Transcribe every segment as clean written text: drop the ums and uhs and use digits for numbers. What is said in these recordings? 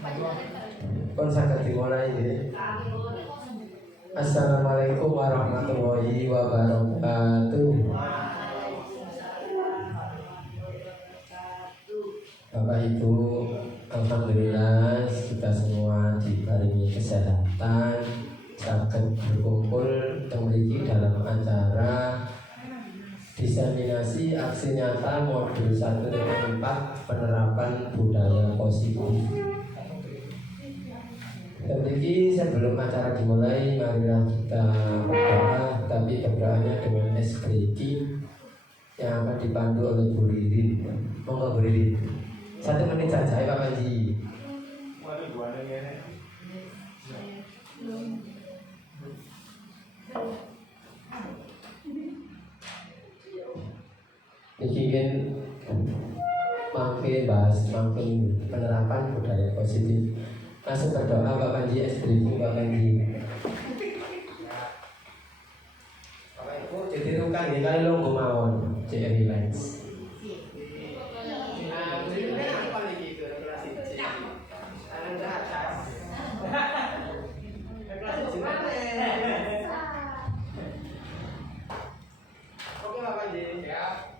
Pun saged dimulai nggih. Assalamualaikum warahmatullahi wabarakatuh. Bapak Ibu, alhamdulillah kita semua diparingi kesehatan, saged berkumpul mriki dalam acara diseminasi aksi nyata modul 1 dan 4 penerapan budaya positif. Jadi sebelum acara dimulai, marilah kita berdoa, tapi berdoanya dengan es breaking yang akan dipandu oleh Bu Ririn. Monggo Bu Ririn. 1 menit saja ya Pak Panji. Ingin mampir bahas penerapan budaya positif. Langsung berdoa Pak Panji, es briefing Pak Panji. Bapak Ibu jadi tukang ya kali lo mawon, cek relax. Oke Pak Panji, ya.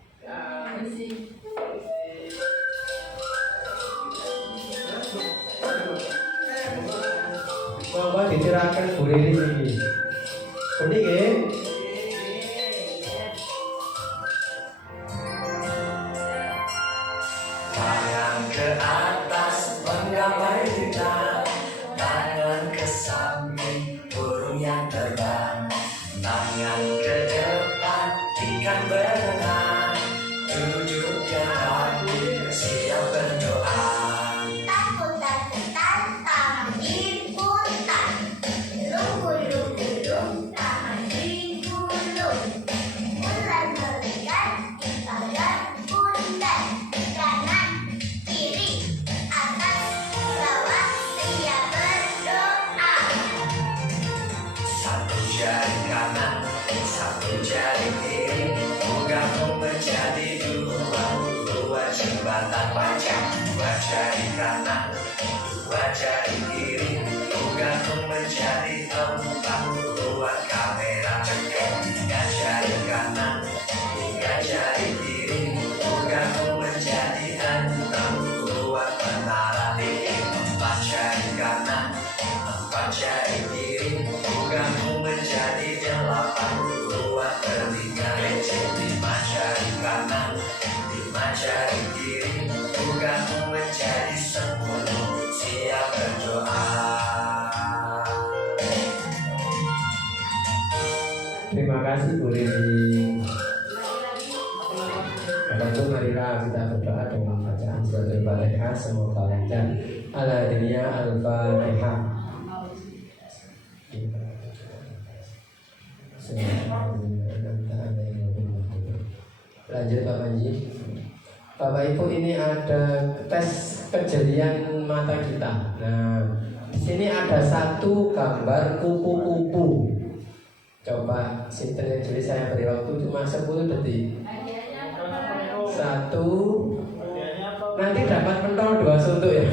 Monggo dicerahkan Bu Ririn iki. Unik nggih. Tangan ke atas menggapai bintang, tangan ke samping burung yang terbang, tangan ke depan ikan berenang, duduknya hadir siap berdoa. Jari kanan, 2 jari kiri, gantung menjadi 4, buat kamera cekek. 3 jari kanan, 3 jari kiri, gantung menjadi 6, buat menara tinggi. 4 jari kanan, 4 jari kiri, gantung menjadi 8, buat bertiga lecet. 5 jari kanan, 5 jari kiri, gantung menjadi 10, siap berdoa. Terima kasih Bu Ririn. Bapak marilah kita berdoa dengan bacaan surat Al-Fatihah. Semoga lancar. Al-Adniyah Al-Fatihah. Lanjut Pak Panji. Bapak Ibu, ini ada tes kejelian mata kita. Nah, di sini ada 1 gambar kupu-kupu. Coba sinten yang jeli, saya beri waktu cuma 10 detik. 1. Nanti dapat pentol 2 suntuk ya.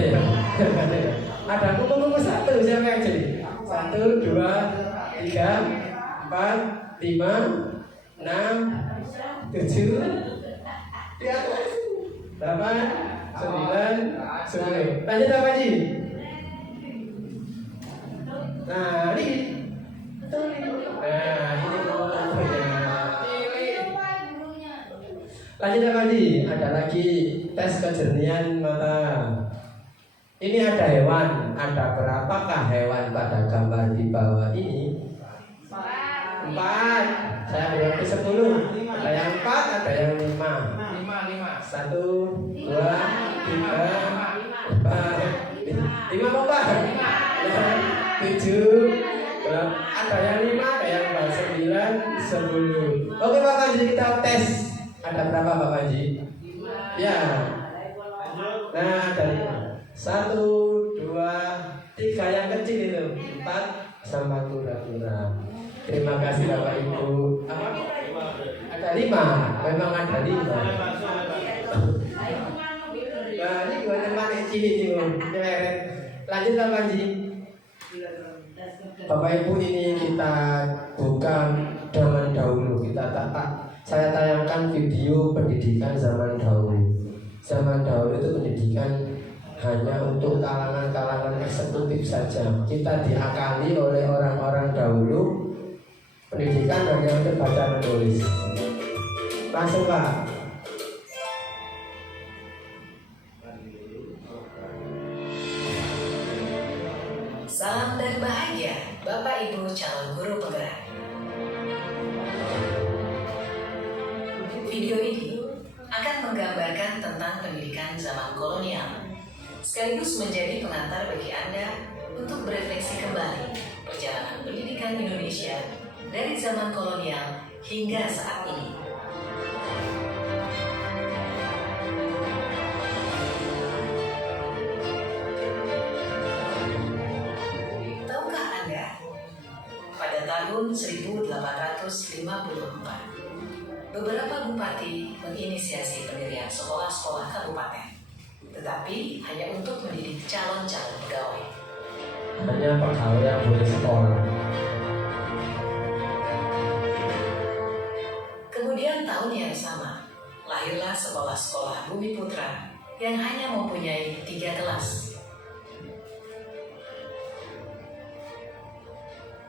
Ada kupu-kupu 1, siapa yang jeli? 1, 2, 3, 4, 5, 6, 7. Di atas 8, 9, 10. Lanjut apa Ji? Nah ini. Nah ini lanjut apa Ji? Ada lagi tes kejernihan mata. Ini ada hewan. Ada berapakah hewan pada gambar di bawah ini? 4. Saya beri waktu 10. Ada yang 4, ada yang 5. 1, 2, 3, 4, 5 apa? 7, ada yang 5, ada yang 9, 10. Oke Pak Panji, kita tes. Ada berapa Pak Panji? Ya. Nah ada 5. 1, 2, 3 yang kecil itu. 4 sama kura-kura. Terima kasih Bapak Ibu. Apa? Ada 5. Memang ada 5. Nah ini gue teman cili nih, nyeleret. Lanjut Pak Panji. Bapak Ibu, ini kita buka zaman dahulu. Saya tayangkan video pendidikan zaman dahulu. Zaman dahulu itu pendidikan hanya untuk kalangan-kalangan eksekutif saja. Kita diakali oleh orang-orang dahulu. Pendidikan hanya untuk baca menulis. Langsung Pak. Salam dan bahagia Bapak Ibu calon guru penggerak. Video ini akan menggambarkan tentang pendidikan zaman kolonial, sekaligus menjadi pengantar bagi Anda untuk berefleksi kembali perjalanan pendidikan Indonesia dari zaman kolonial hingga saat ini. Tahukah Anda, pada tahun 1854, beberapa bupati menginisiasi pendirian sekolah-sekolah kabupaten, tetapi hanya untuk mendidik calon-calon pegawai. Hanya pegawai yang boleh sekolah. Kemudian tahun yang sama, lahirlah sekolah-sekolah Bumi Putra yang hanya mempunyai 3 kelas.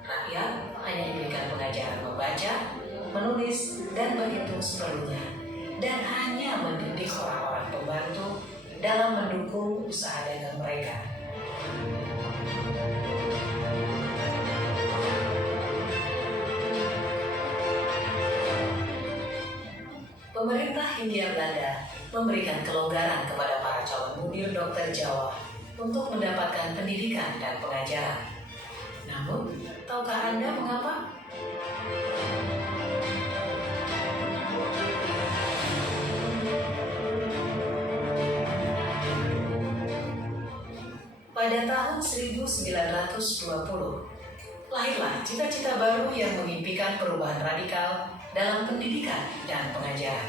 Rakyat hanya diberikan pengajaran membaca, menulis, dan berhitung seperlunya, dan hanya mendidik orang-orang pembantu dalam mendukung usaha dagang mereka. Pemerintah Hindia Belanda memberikan kelonggaran kepada para calon mudir dokter Jawa untuk mendapatkan pendidikan dan pengajaran. Namun, tahukah Anda mengapa? Pada tahun 1920, lahirlah cita-cita baru yang mengimpikan perubahan radikal dalam pendidikan dan pengajaran.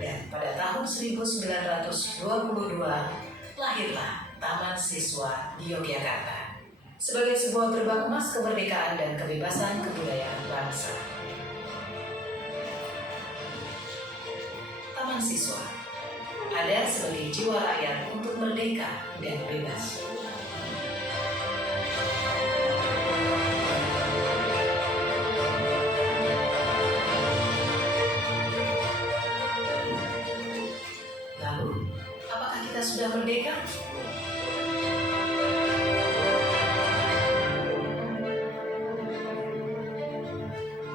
Dan pada tahun 1922, lahirlah Taman Siswa di Yogyakarta sebagai sebuah gerbang emas kemerdekaan dan kebebasan kebudayaan bangsa. Taman Siswa ada sebagai jiwa rakyat untuk merdeka dan bebas. Lalu, apakah kita sudah merdeka?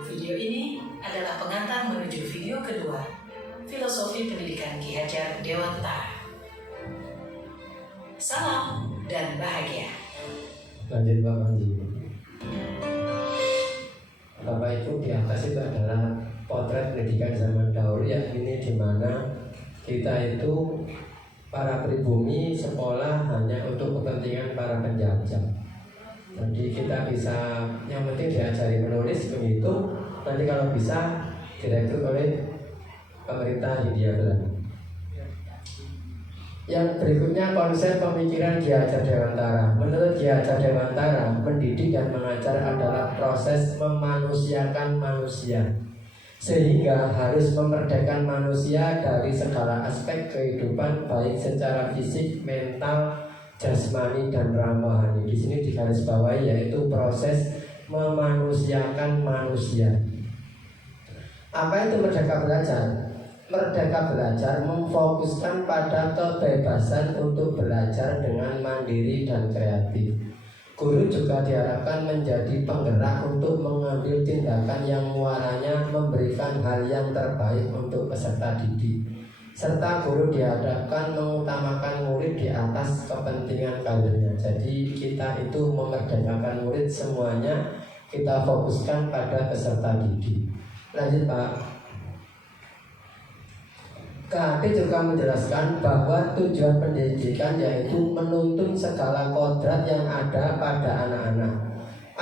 Video ini adalah pengantar menuju video kedua, Filosofi Pendidikan Ki Hajar Dewantara. Salam dan bahagia. Lanjut Pak Panji. Bapak Ibu, di atas itu adalah potret pendidikan zaman dahulu, yang ini di mana kita itu para pribumi sekolah hanya untuk kepentingan para penjajah. Jadi kita bisa, yang penting diajari menulis, menghitung, nanti kalau bisa direkrut oleh pemerintah Hindia Belanda. Yang berikutnya konsep pemikiran Ki Hajar Dewantara. Menurut Ki Hajar Dewantara, mendidik dan mengajar adalah proses memanusiakan manusia, sehingga harus memerdekakan manusia dari segala aspek kehidupan, baik secara fisik, mental, jasmani, dan rohani. Di sini digarisbawahi yaitu proses memanusiakan manusia. Apa itu merdeka belajar? Merdeka belajar memfokuskan pada kebebasan untuk belajar dengan mandiri dan kreatif. Guru juga diharapkan menjadi penggerak untuk mengambil tindakan yang muaranya memberikan hal yang terbaik untuk peserta didik. Serta guru dihadapkan mengutamakan murid di atas kepentingan kadernya. Jadi kita itu memerdekakan murid, semuanya kita fokuskan pada peserta didik. Lanjut Pak. KHD juga menjelaskan bahwa tujuan pendidikan yaitu menuntun segala kodrat yang ada pada anak-anak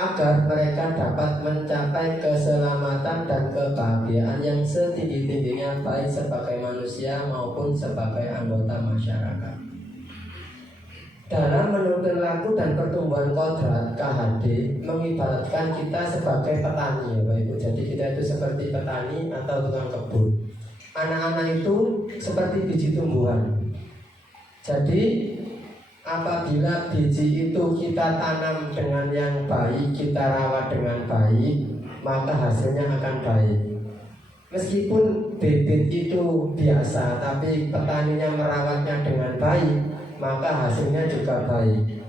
agar mereka dapat mencapai keselamatan dan kebahagiaan yang setinggi-tingginya baik sebagai manusia maupun sebagai anggota masyarakat. Dalam menuntun laku dan pertumbuhan kodrat KHD mengibaratkan kita sebagai petani, ya Bapak Ibu. Jadi kita itu seperti petani atau tukang kebun. Anak-anak itu seperti biji tumbuhan. Jadi apabila biji itu kita tanam dengan yang baik, kita rawat dengan baik, maka hasilnya akan baik. Meskipun bibit itu biasa, tapi petaninya merawatnya dengan baik, maka hasilnya juga baik.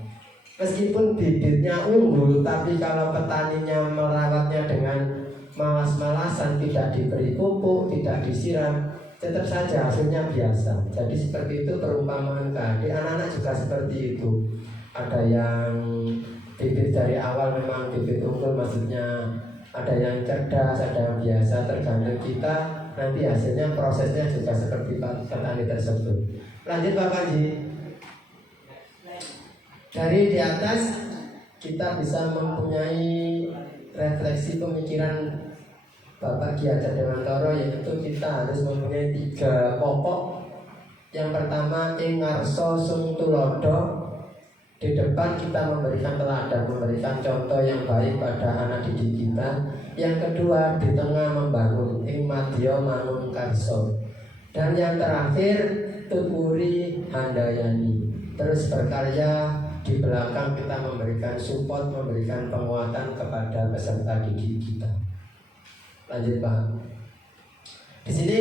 Meskipun bibitnya unggul, tapi kalau petaninya merawatnya dengan malas-malasan, tidak diberi pupuk, tidak disiram, tetap saja hasilnya biasa. Jadi seperti itu perumpamaan KHD. Anak-anak juga seperti itu. Ada yang bibit dari awal memang bibit unggul, maksudnya ada yang cerdas, ada yang biasa, tergantung kita. Nanti hasilnya prosesnya juga seperti petani tersebut. Lanjut Pak Panji. Dari di atas kita bisa mempunyai refleksi pemikiran Bapak Ki Hajar Dewantara, yaitu kita harus mempunyai 3 pokok. Yang pertama, ing ngarsa sung tulodo. Di depan kita memberikan teladan, memberikan contoh yang baik pada anak didik kita. Yang kedua, di tengah membangun, ing madya mangun karso. Dan yang terakhir, tuturi handayani. Terus berkarya, di belakang kita memberikan support, memberikan penguatan kepada peserta didik kita. Lanjut Pak. Di sini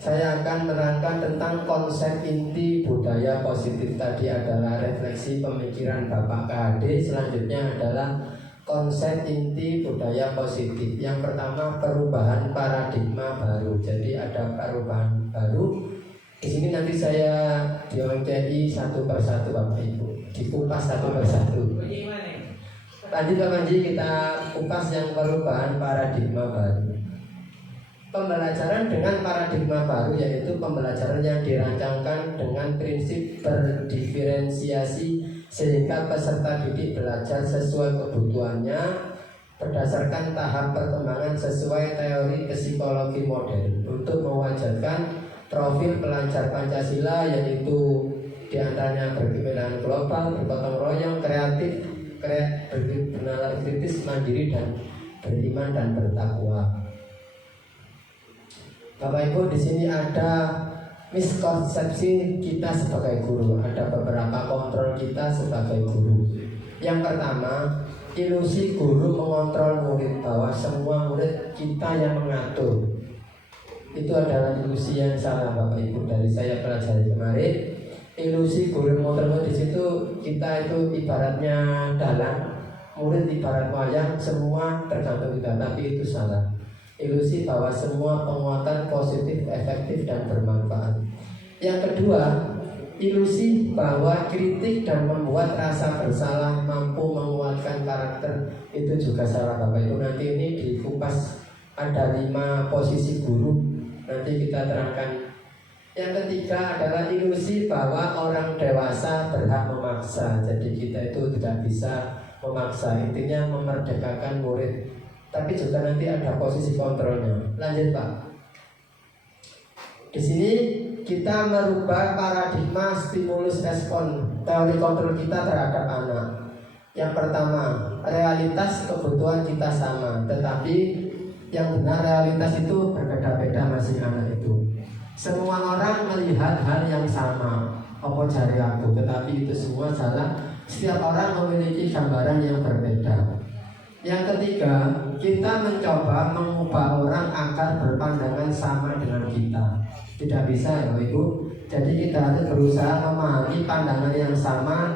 saya akan menerangkan tentang konsep inti budaya positif. Tadi adalah refleksi pemikiran Bapak KHD. Selanjutnya adalah konsep inti budaya positif. Yang pertama, perubahan paradigma baru. Jadi ada perubahan baru. Di sini nanti saya dioncei satu persatu Bapak Ibu, dikupas satu persatu. Lanjut Pak Panji, kita kupas yang perubahan paradigma baru. Pembelajaran dengan paradigma baru yaitu pembelajaran yang dirancangkan dengan prinsip berdiferensiasi sehingga peserta didik belajar sesuai kebutuhannya berdasarkan tahap perkembangan sesuai teori psikologi modern untuk mewajarkan profil pelajar Pancasila, yaitu diantaranya berkepentingan global, bergotong royong, kreatif, bernalar kritis, mandiri, dan beriman dan bertakwa. Bapak Ibu, di sini ada miskonsepsi kita sebagai guru, ada beberapa kontrol kita sebagai guru. Yang pertama, ilusi guru mengontrol murid, bahwa semua murid kita yang mengatur. Itu adalah ilusi yang salah Bapak Ibu. Dari saya pelajari kemarin, ilusi guru mengontrol di situ kita itu ibaratnya dalang, murid ibarat wayang, semua tergantung kita, tapi itu salah. Ilusi bahwa semua penguatan positif, efektif, dan bermanfaat. Yang kedua, ilusi bahwa kritik dan membuat rasa bersalah mampu menguatkan karakter. Itu juga salah Bapak Ibu. Nanti ini dikupas, ada 5 posisi guru, nanti kita terangkan. Yang ketiga adalah ilusi bahwa orang dewasa berhak memaksa. Jadi kita itu tidak bisa memaksa, intinya memerdekakan murid. Tapi juga nanti ada posisi kontrolnya. Lanjut Pak. Di sini kita merubah paradigma stimulus respon teori kontrol kita terhadap anak. Yang pertama, realitas kebutuhan kita sama, tetapi yang benar realitas itu berbeda-beda masing anak itu. Semua orang melihat hal yang sama, apa jari aku, tetapi itu semua salah. Setiap orang memiliki gambaran yang berbeda. Yang ketiga, kita mencoba mengubah orang agar berpandangan sama dengan kita. Tidak bisa ya Ibu. Jadi kita harus berusaha memahami pandangan yang sama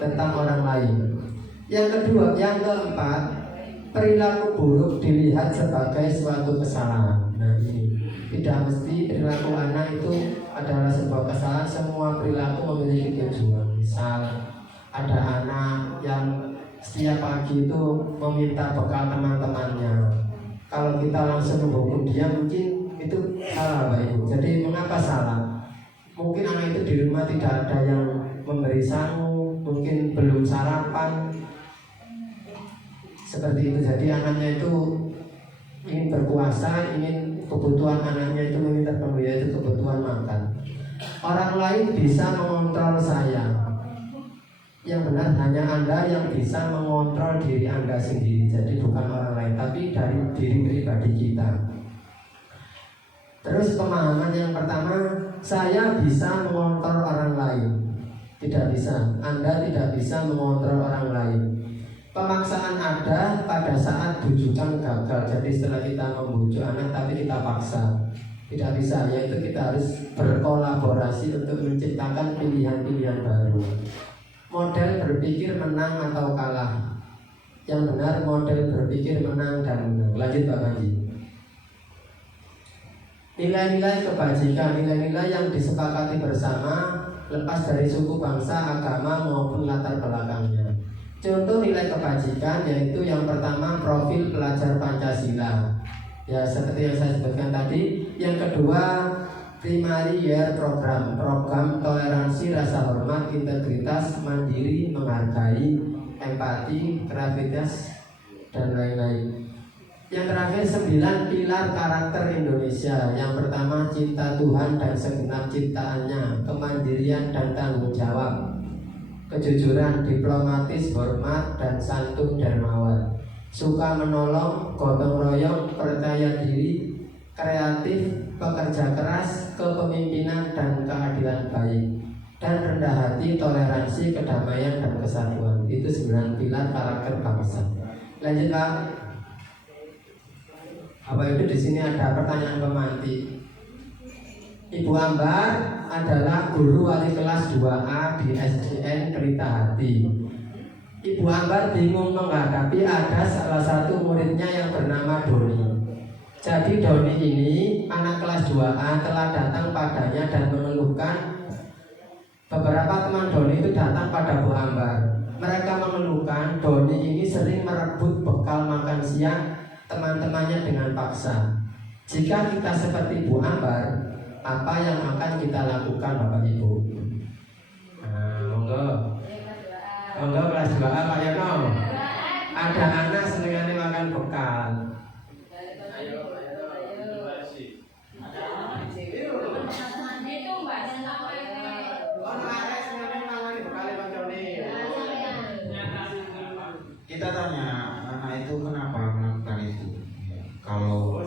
tentang orang lain. Yang kedua, yang keempat, perilaku buruk dilihat sebagai suatu kesalahan. Nah ini, tidak mesti perilaku anak itu adalah sebuah kesalahan. Semua perilaku memiliki tujuan. Misal ada anak yang setiap pagi itu meminta bekal teman-temannya. Kalau kita langsung menghukum dia, mungkin itu salah Bapak Ibu. Jadi mengapa salah? Mungkin anak itu di rumah tidak ada yang memberi sangu, mungkin belum sarapan. Seperti itu. Jadi anaknya itu ingin berkuasa, ingin kebutuhan anaknya itu ingin terpenuhi, yaitu kebutuhan makan. Orang lain bisa mengontrol saya. Yang benar hanya Anda yang bisa mengontrol diri Anda sendiri. Jadi bukan orang lain, tapi dari diri pribadi kita. Terus pemahaman yang pertama, saya bisa mengontrol orang lain. Tidak bisa. Anda tidak bisa mengontrol orang lain. Pemaksaan ada pada saat bujukan gagal. Jadi setelah kita membujuk anak tapi kita paksa, tidak bisa. Yaitu kita harus berkolaborasi untuk menciptakan pilihan-pilihan baru. Model berpikir menang atau kalah. Yang benar model berpikir menang dan menang. Lanjut Pak Haji. Nilai-nilai kebajikan, nilai-nilai yang disepakati bersama, lepas dari suku, bangsa, agama maupun latar belakangnya. Contoh nilai kebajikan yaitu yang pertama profil pelajar Pancasila. Ya seperti yang saya sebutkan tadi. Yang kedua primary year program, program toleransi, rasa hormat, integritas, mandiri, menghargai, empati, kreativitas dan lain-lain. Yang terakhir 9 pilar karakter Indonesia. Yang pertama cinta Tuhan dan segenap ciptaannya, kemandirian dan tanggung jawab, kejujuran, diplomatis, hormat, dan santun dermawan, suka menolong, gotong royong, percaya diri, kreatif, pekerja keras, kepemimpinan dan keadilan baik, dan rendah hati, toleransi, kedamaian, dan kesatuan. Itu 9 pilar karakter bangsa. Lanjut Pak. Apa itu di sini ada pertanyaan pemantik. Ibu Ambar adalah guru wali kelas 2A di SDN Kerita Hati. Ibu Ambar bingung menghadapi ada salah satu muridnya yang bernama Doni. Jadi Doni ini anak kelas 2A telah datang padanya dan mengeluhkan. Beberapa teman Doni itu datang pada Bu Ambar. Mereka mengeluhkan Doni ini sering merebut bekal makan siang teman-temannya dengan paksa. Jika kita seperti Bu Ambar, apa yang akan kita lakukan Bapak Ibu? Nah, monggo kelas 2A Pak Yono. Ada anak senengannya makan bekal. Kita tanya anak itu kenapa melakukan itu. Kalau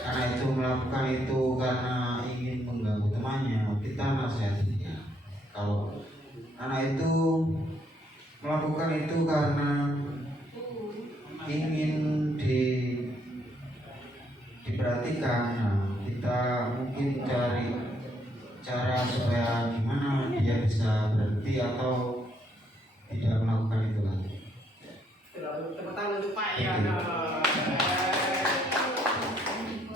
anak itu melakukan itu karena ingin mengganggu temannya, kita nasihati dia. Kalau anak itu melakukan itu karena ingin diperhatikan, nah, kita mungkin cari cara supaya gimana dia bisa berhenti atau tidak melakukan itu lagi. Tepuk tangan untuk Pak Yono.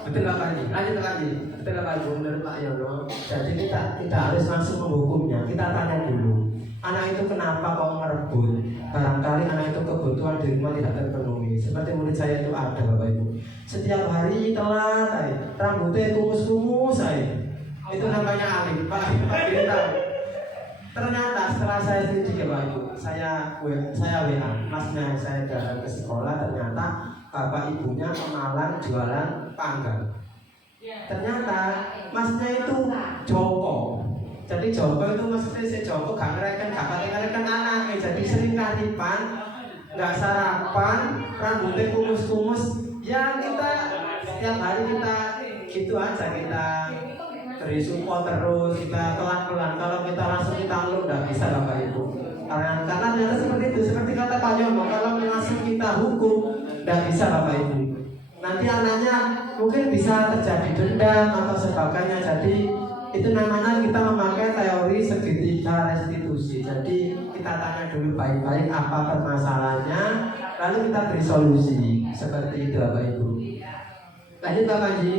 Betul Pak Haji. Lanjut lagi. Betul Pak Haji, menurut Pak Yono. Jadi kita tidak harus langsung menghukumnya. Kita tanya dulu. Anak itu kenapa kok merebut? Barangkali anak itu kebutuhan di rumah tidak terpenuhi. Seperti murid saya itu ada Bapak Ibu. Setiap hari telat, rambutnya kumus-kumus saya. Itu namanya Alif. Pak Kita. Ternyata setelah saya selidiki Bapak Ibu, saya WA, masnya saya datang ke sekolah, ternyata bapak ibunya kemalan jualan panggang. Ternyata masnya itu Joko. Jadi Joko itu maksudnya si Joko gak ngereken anaknya, jadi sering karipan, gak sarapan, rambutnya kumus-kumus. Ya kita setiap hari kita gitu aja, kita beri support terus, kita pelan-pelan. Kalau kita langsung kita luluh, tidak bisa Bapak Ibu. Karena ternyata seperti itu, seperti kata Pak Yono, kalau langsung kita hukum, tidak bisa Bapak Ibu. Nanti anaknya mungkin bisa terjadi dendam atau sebagainya. Jadi itu namanya kita memakai teori segitiga restitusi. Jadi kita tanya dulu baik-baik apa permasalahannya, lalu kita beri solusi. Seperti itu Bapak Ibu. Lanjut Pak Haji.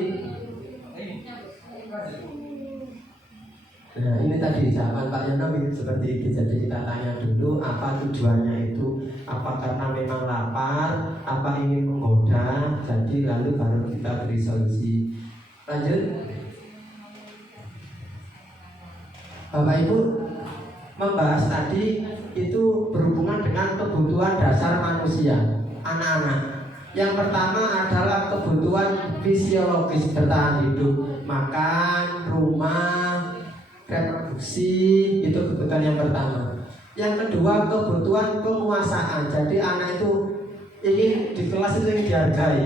Nah ini tadi jawaban Pak Yono seperti itu. Jadi kita tanya dulu apa tujuannya itu. Apa karena memang lapar, apa ingin menggoda. Jadi lalu baru kita beri solusi. Lanjut. Bapak Ibu membahas tadi itu berhubungan dengan kebutuhan dasar manusia. anak-anak. Yang pertama adalah kebutuhan fisiologis bertahan hidup, makan, rumah, reproduksi, itu kebutuhan yang pertama. Yang kedua kebutuhan penguasaan. Jadi anak itu ingin di kelas itu ingin dihargai.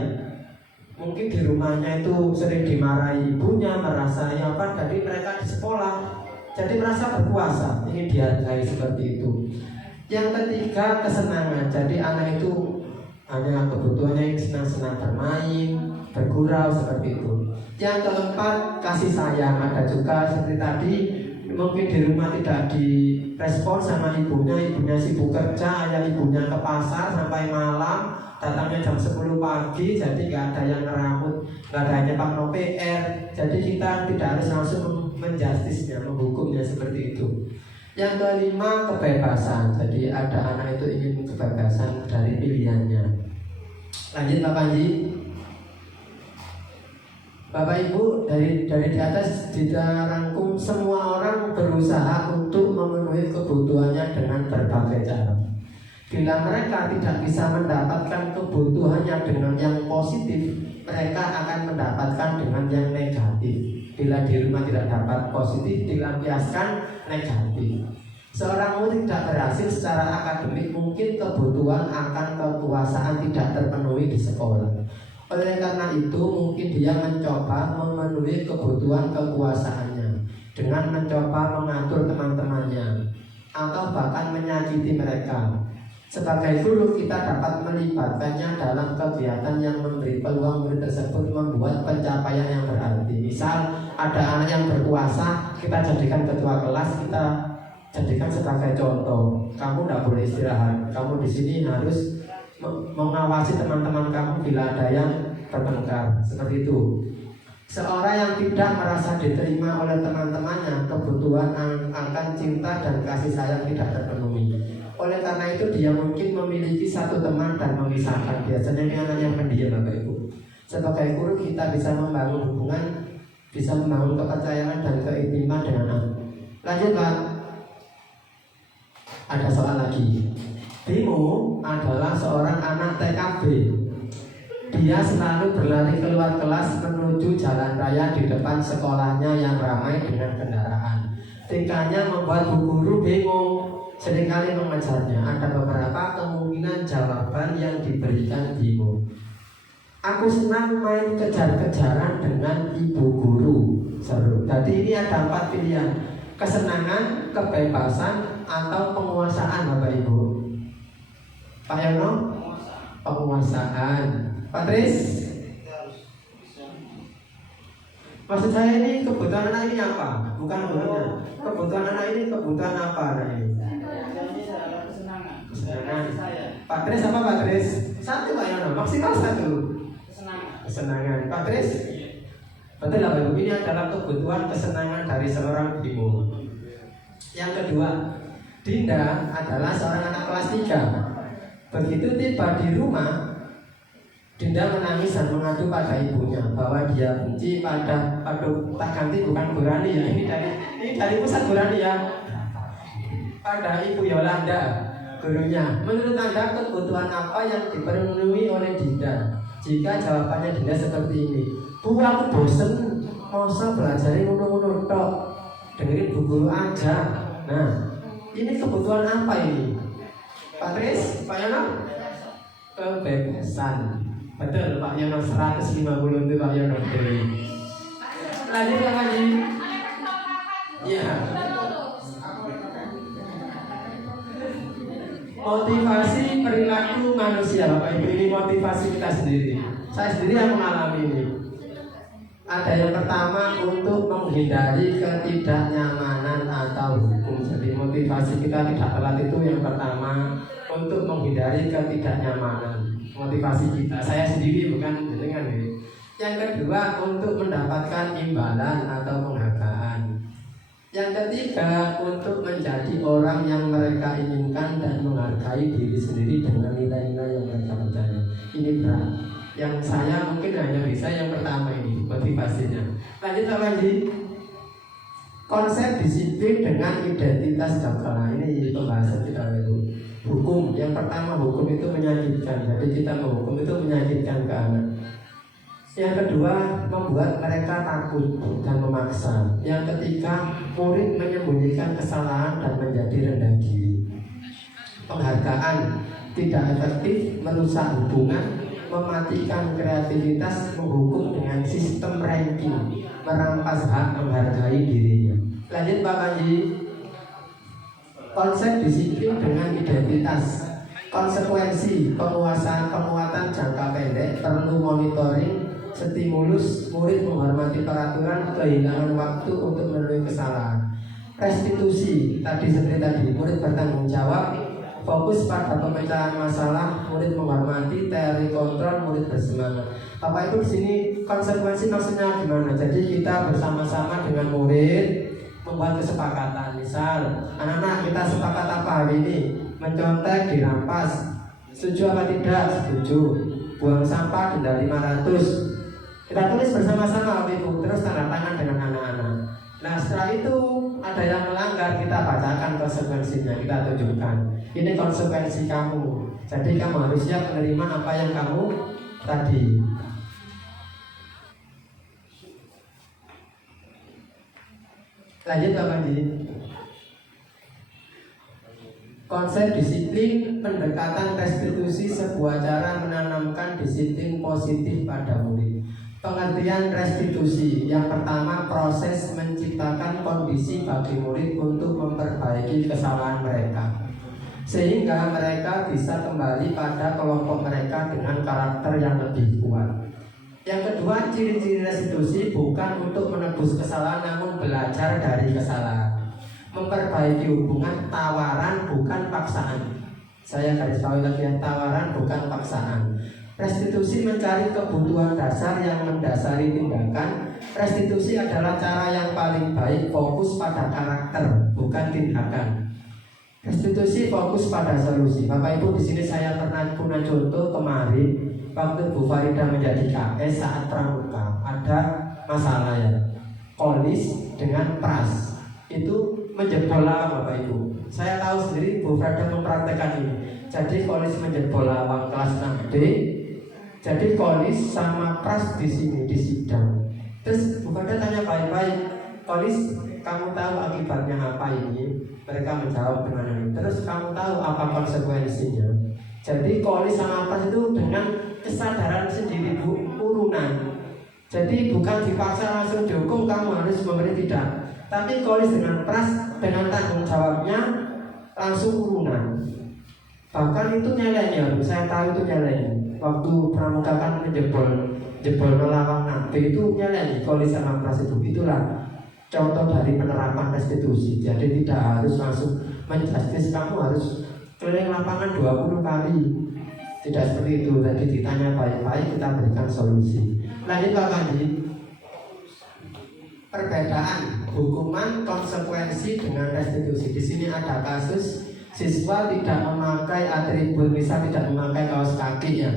Mungkin di rumahnya itu sering dimarahi ibunya, merasa apa, jadi mereka di sekolah jadi merasa berkuasa, ingin dihargai seperti itu. Yang ketiga kesenangan. Jadi anak itu hanya kebutuhannya yang senang-senang bermain, bergurau seperti itu. Yang keempat kasih sayang. Ada juga seperti tadi, mungkin di rumah tidak direspon sama ibunya sibuk kerja, ayah ibunya ke pasar sampai malam, datangnya jam 10 pagi, jadi nggak ada yang ngeramut, nggak ada yang nyepak no PR. Jadi kita tidak harus langsung menjustisnya, menghukumnya seperti itu. Yang kelima kebebasan. Jadi ada anak itu ingin kebebasan dari pilihannya. Lanjut Pak Panji. Bapak Ibu, dari di atas dirangkum semua orang berusaha untuk memenuhi kebutuhannya dengan berbagai cara. Bila mereka tidak bisa mendapatkan kebutuhannya dengan yang positif, mereka akan mendapatkan dengan yang negatif. Bila di rumah tidak dapat positif, dilampiaskan negatif. Seorang murid tidak berhasil secara akademik, mungkin kebutuhan akan kekuasaan tidak terpenuhi di sekolah. Oleh karena itu, mungkin dia mencoba memenuhi kebutuhan kekuasaannya dengan mencoba mengatur teman-temannya atau bahkan menyakiti mereka. Sebagai guru, kita dapat melibatkannya dalam kegiatan yang memberi peluang murid tersebut membuat pencapaian yang berarti. Misal, ada anak yang berkuasa, kita jadikan ketua kelas, kita jadikan sebagai contoh. Kamu tidak boleh istirahat, kamu di sini harus mengawasi teman-teman kamu bila ada yang bertengkar. Seperti itu. Seorang yang tidak merasa diterima oleh teman-temannya, kebutuhan akan cinta dan kasih sayang tidak terpenuhi. Oleh karena itu dia mungkin memiliki satu teman dan memisahkan. Biasanya ini anak yang pendiam Bapak Ibu. Sebagai guru kita bisa membangun hubungan, bisa membangun kepercayaan dan keintiman dengan anak. Lanjut Pak. Ada soal lagi. Bimo adalah seorang anak TKB. Dia selalu berlari keluar kelas menuju jalan raya di depan sekolahnya yang ramai dengan kendaraan. Tingkahnya membuat bu guru bingung, seringkali mengejarnya. Ada beberapa kemungkinan jawaban yang diberikan Bimo. Aku senang main kejar-kejaran dengan ibu guru. Seru. Jadi ini ada 4 pilihan: kesenangan, kebebasan, atau penguasaan Bapak Ibu. Pak Yono? Penguasaan. Pak Tris? Maksud saya ini kebutuhan anak ini apa? Bukan gurunya. Kebutuhan anak ini kebutuhan apa anak ini? Kesenangan. Pak Tris apa Pak Tris? 1 Pak Yono, maksimal 1. Kesenangan. Pak Tris? Betul Bapak Ibu, ini adalah kebutuhan kesenangan dari seorang Bimo. Yang kedua, Dinda adalah seorang anak kelas 3. Begitu tiba di rumah, Dinda menangis dan mengadu pada ibunya bahwa dia benci pada tak ganti bukan Burani ya, ini dari pusat Burani ya, pada Ibu Yolanda gurunya. Menurut Anda kebutuhan apa yang dipenuhi oleh Dinda? Jika jawabannya Dinda seperti ini: Bu, aku bosen, masa belajar ngono-ngono tok, dengerin bu guru aja. Nah, ini kebutuhan apa ini? Pak Tris, Pak Yono? Kebebasan. Betul Pak Yono, 150 itu Pak Yono. Lanjut lagi. Ya. Motivasi perilaku manusia Bapak Ibu, ini motivasi kita sendiri. Saya sendiri yang mengalami ini. Ada yang pertama untuk menghindari ketidaknyamanan atau hukum. Jadi motivasi kita tidak telat itu yang pertama, untuk menghindari ketidaknyamanan. Motivasi kita, saya sendiri bukan dengan ini. Yang kedua untuk mendapatkan imbalan atau penghargaan. Yang ketiga untuk menjadi orang yang mereka inginkan dan menghargai diri sendiri dengan nilai-nilai yang mereka percaya. Ini berat. Yang saya mungkin hanya bisa yang pertama ini, motivasinya. Lanjut lagi. Konsep disiplin dengan identitas dakwah. Ini pembahasan kita dulu. hukum. Yang pertama, hukum itu menyakitkan. Jadi kita menghukum itu menyakitkan ke anak. Yang kedua, membuat mereka takut dan memaksa. Yang ketiga, murid menyembunyikan kesalahan dan menjadi rendah diri. Penghargaan tidak efektif, merusak hubungan, mematikan kreativitas, menghukum dengan sistem ranking, merampas hak menghargai dirinya. Lanjut Pak Panji. Konsep disiplin dengan identitas. Konsekuensi penguatan jangka pendek, perlu monitoring, stimulus, murid menghormati peraturan, kehilangan waktu untuk memenuhi kesalahan. Restitusi, seperti murid bertanggung jawab, fokus pada pemecahan masalah, murid menghormati, teori kontrol, murid bersemangat. Bapak Ibu di sini konsekuensi maksudnya gimana? Jadi kita bersama-sama dengan murid membuat kesepakatan. Misal, anak-anak kita sepakat apa hari ini? Mencontek dirampas. Setuju apa tidak? Setuju. Buang sampah denda 500. Kita tulis bersama-sama Bapak Ibu, terus tanda tangan dengan anak-anak. Nah setelah itu ada yang melanggar, kita bacakan konsekuensinya, kita tunjukkan. Ini konsekuensi kamu. Jadi kamu harus siap menerima apa yang kamu tadi. Lanjut Pak Panji. Konsep disiplin, pendekatan restitusi, sebuah cara menanamkan disiplin positif pada murid. Pengertian restitusi, yang pertama, proses menciptakan kondisi bagi murid untuk memperbaiki kesalahan mereka, sehingga mereka bisa kembali pada kelompok mereka dengan karakter yang lebih kuat. Yang kedua, ciri-ciri restitusi bukan untuk menebus kesalahan, namun belajar dari kesalahan. Memperbaiki hubungan, tawaran bukan paksaan. Saya garis bawahi lagi ya, tawaran bukan paksaan. Restitusi mencari kebutuhan dasar yang mendasari tindakan. Restitusi adalah cara yang paling baik, fokus pada karakter bukan tindakan. Restitusi fokus pada solusi. Bapak Ibu di sini saya pernah punya contoh kemarin waktu Bu Farida menjadi KS saat pramuka, ada masalah ya, kolis dengan pras itu menjebol lawang Bapak Ibu. Saya tahu sendiri Bu Farida mempraktekkan ini. Jadi kolis menjebol lawang kelas 6B. Jadi kolis sama pras di sini di sidang. Terus Bu Farida tanya baik-baik, kolis kamu tahu akibatnya apa ini? Mereka menjawab dengan ini. Terus kamu tahu apa konsekuensinya? Jadi kolis sama pras itu dengan kesadaran sendiri Bu, urunan. Jadi bukan dipaksa langsung dihukum kamu harus memberi, tidak. Tapi kolis dengan pras dengan tanggung jawabnya langsung urunan. Bahkan itu nyelenya, saya tahu itu nyelenya. Waktu pramuka kan jebol lawang nabi itu nyelenya kolis sama pras itu. Itulah contoh dari penerapan restitusi. Jadi tidak harus langsung menjustis, kamu harus keliling lapangan 20 kali. Tidak seperti itu. Tadi ditanya baik-baik, kita berikan solusi. Lanjut Pak Kandi. Perbedaan hukuman konsekuensi dengan restitusi. Di sini ada kasus siswa tidak memakai atribut, misal tidak memakai kaos kaki ya.